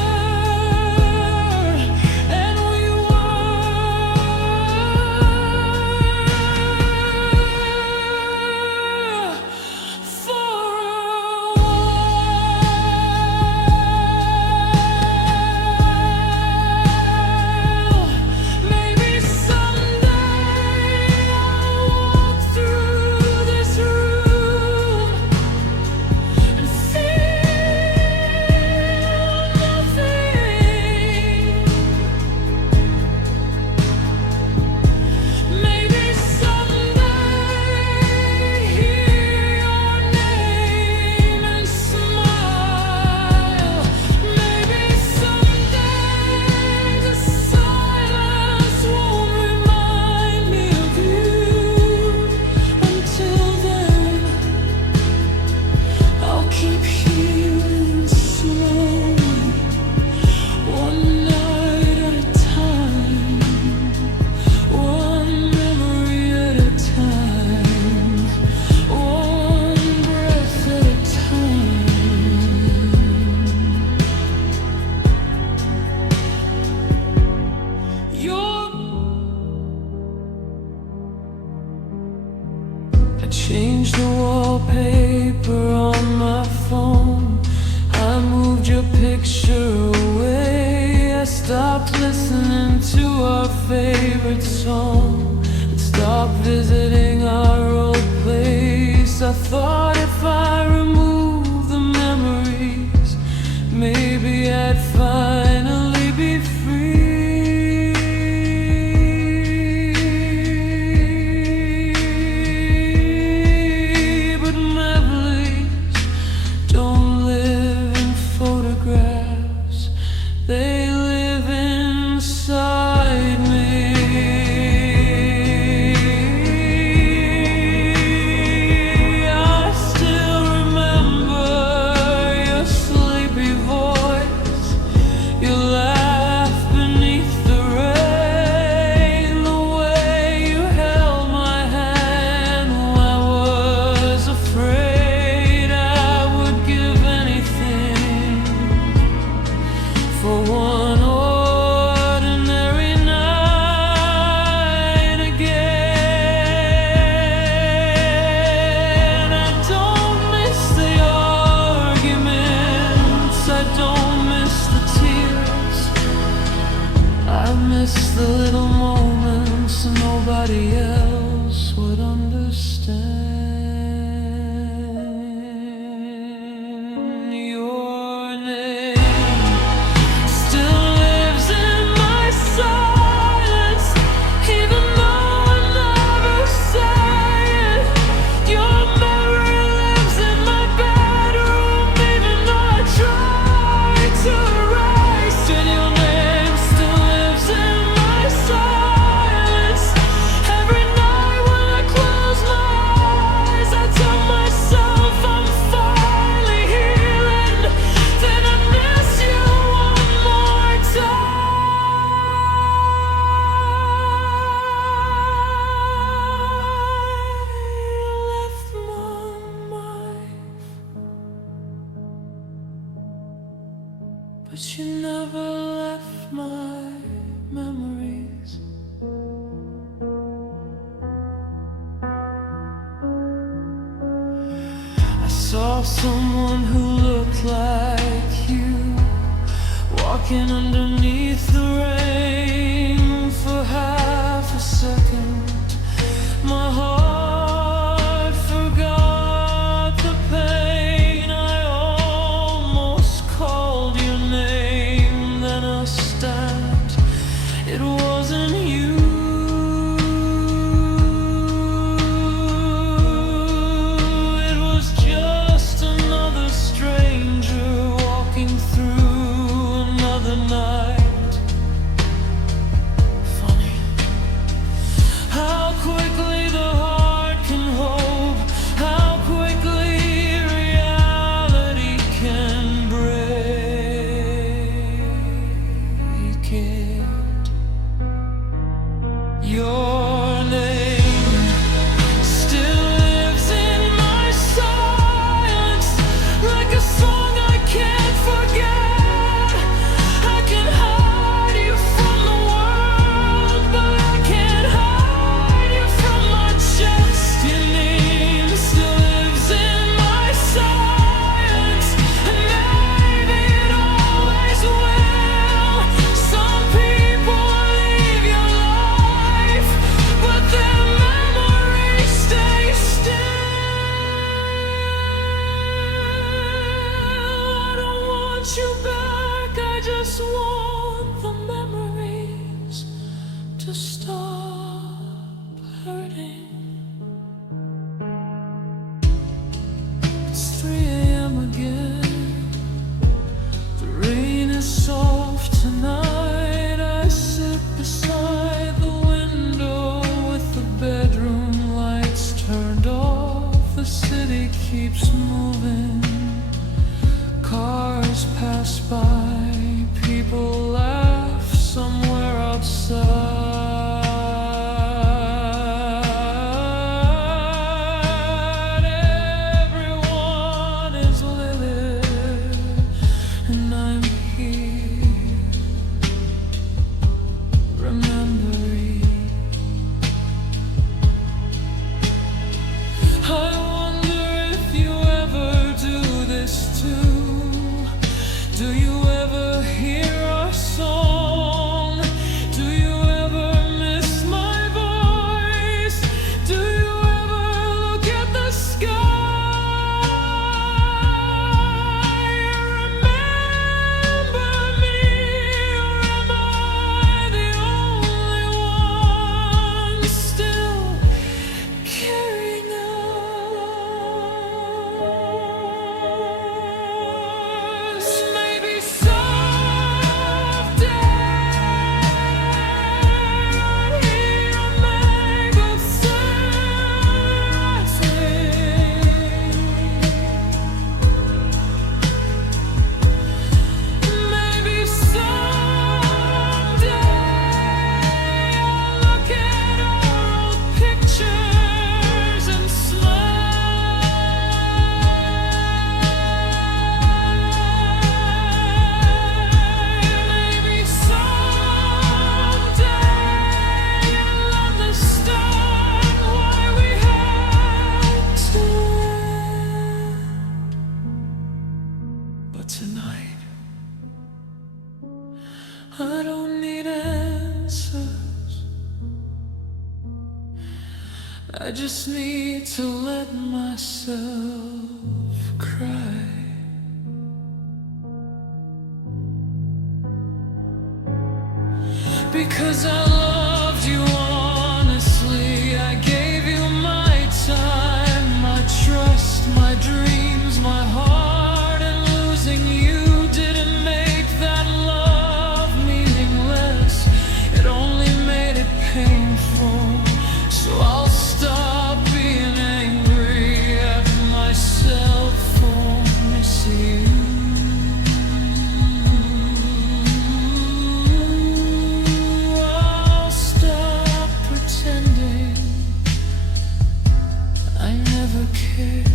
Changed the wallpaper on my phone. I moved your picture away. I stopped listening to our favorite song and stopped visiting our old place. I thought if I removed the memories, maybe I'd finally be free. They live inside me. I still remember your sleepy voice, your laugh beneath the rain, the way you held my hand when I was afraid. I would give anything for one ordinary night again. I don't miss the arguments, I don't miss the tears. I miss the little moments nobody else would understand. Your name still lives in my silence, even though I never say it. Your memory lives in my bedroom, even though I try to erase it. Your name still lives in my silence. Every night when I close my eyes, I tell myself I'm finally healing. Then I miss you one more time. But you never left my memories. I saw someone who looked like you, walking underneath the rain for half a second. My heart forgot the pain. I almost called your name. it keeps moving. Cars pass by, people laugh somewhere outside. Everyone is living, and I'm here remembering. I wonder if you ever do this too. Do you ever hear our song? Do you ever miss my voice? Do you ever look at the sky? Remember me, or am I the only one still carrying us? Maybe someday I'll hear a mango rising. Maybe someday I'll look at our old pictures and smile. Maybe someday you'll understand why we had to end. But tonight, I don't need answers. I just need to let myself cry. Because I loved you honestly. I gave you my time, my trust, my dreams, my heart. And losing you didn't make that love meaningless. It only made it painful. So I'll stop being angry at myself for missing you. I'll stop pretending I never cared.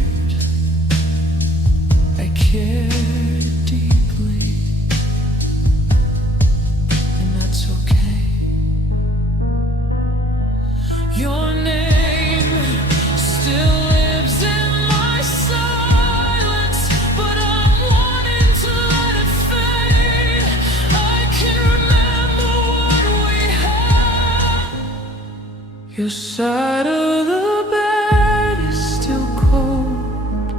I cared deeply, and that's okay. Your name still lives in my silence, but I'm wanting to let it fade. I can remember what we had. Your side of the bed is still cold,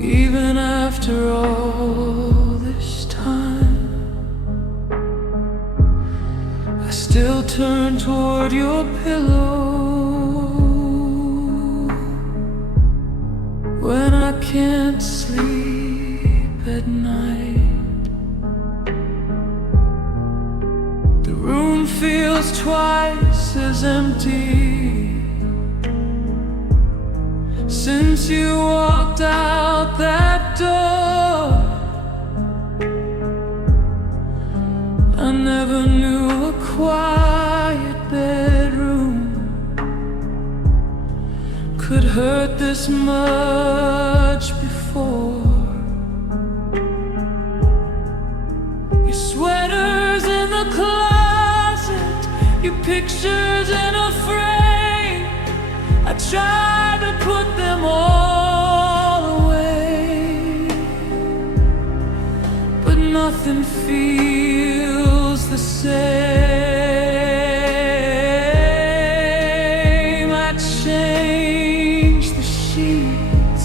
even after all this time. I still turn toward your pillow when I can't sleep at night. The room feels twice as empty since you walked out that door. I never knew a quiet bedroom could hurt this much before. Your sweaters in the closet, your pictures in a frame. I tried to put them all away, but nothing feels the same. I changed the sheets,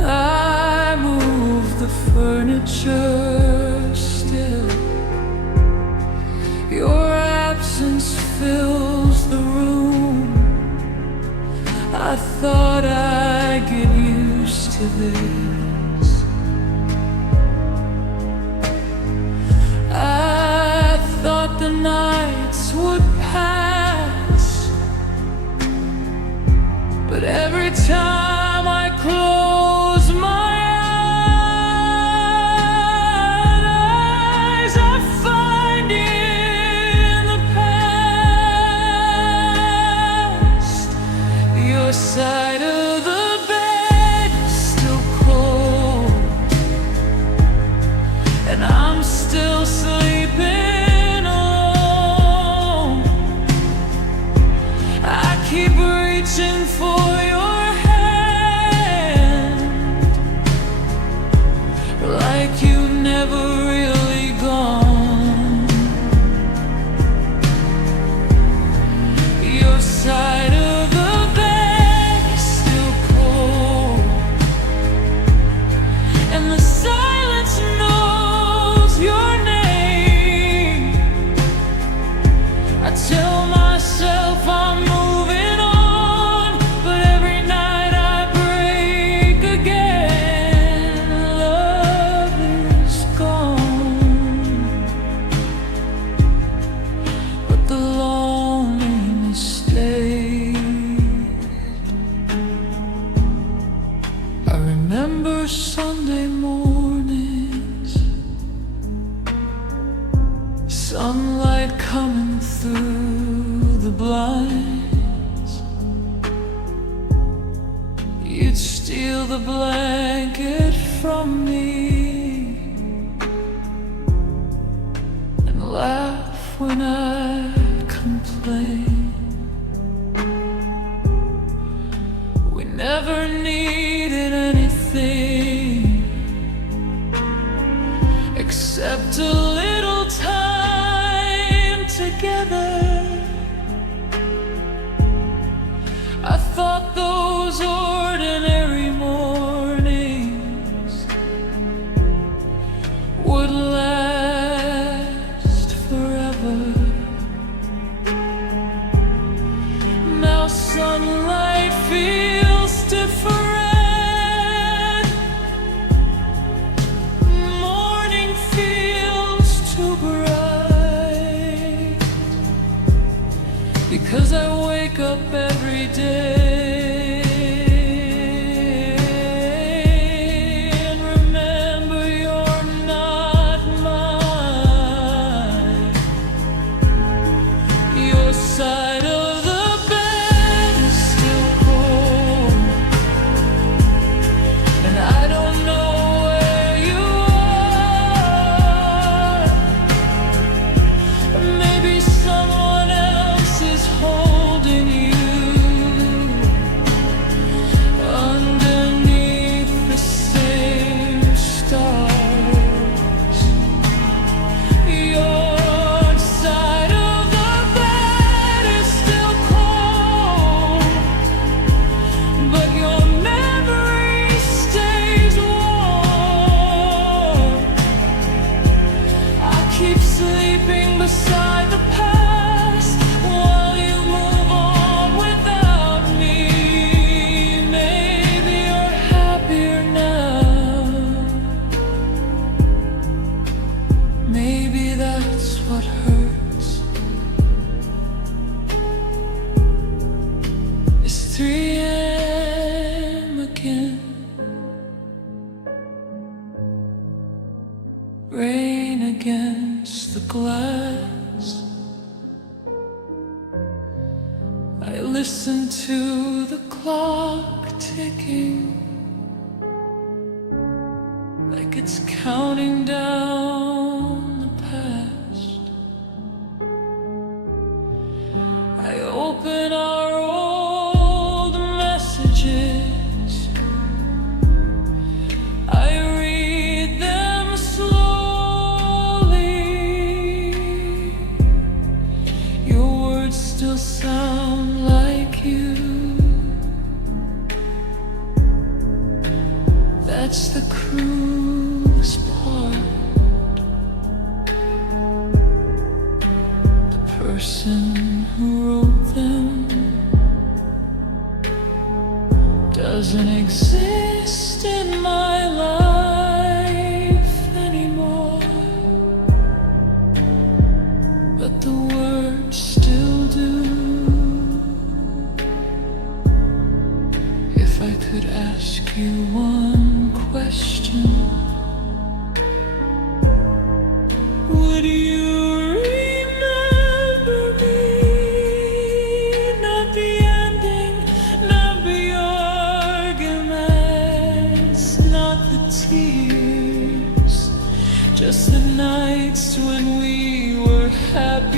I moved the furniture still. Your absence fills the room. I thought I'd get used to this. I thought the nights would pass keep reaching for your hand, like you never really gone. Your side of the bed is still cold, and the silence knows your name. I tell myself I'm moving on, but every night I break again. Love is gone, but the loneliness stays. I remember Sunday mornings, sunlight coming through the blinds. You'd steal the blanket from me and laugh when I complain. We never needed anything except a little time together. I thought those ordinary mornings would last forever. Now sunlight feels different, morning feels too bright, because I wake up every day and remember you're not mine. Your side of the bed is still cold, and I don't know where you are. Maybe someone else is holding you underneath the same stars. Your side of the bed is still cold, but your memory stays warm. I keep sleeping beside the past while you move on without me. Maybe you're happier now. Maybe that's what hurts. It's 3 a.m. again. Rain against the glass. I listen to the clock ticking, like it's counting down the past. I open our old messages, I read them slowly. Your words still sound like you. That's the cruelest part. The person who wrote them doesn't exist in my life anymore, but the words still do. If I could ask you one question, would you remember me? Not the ending, not the arguments, not the tears, just the nights when we were happy.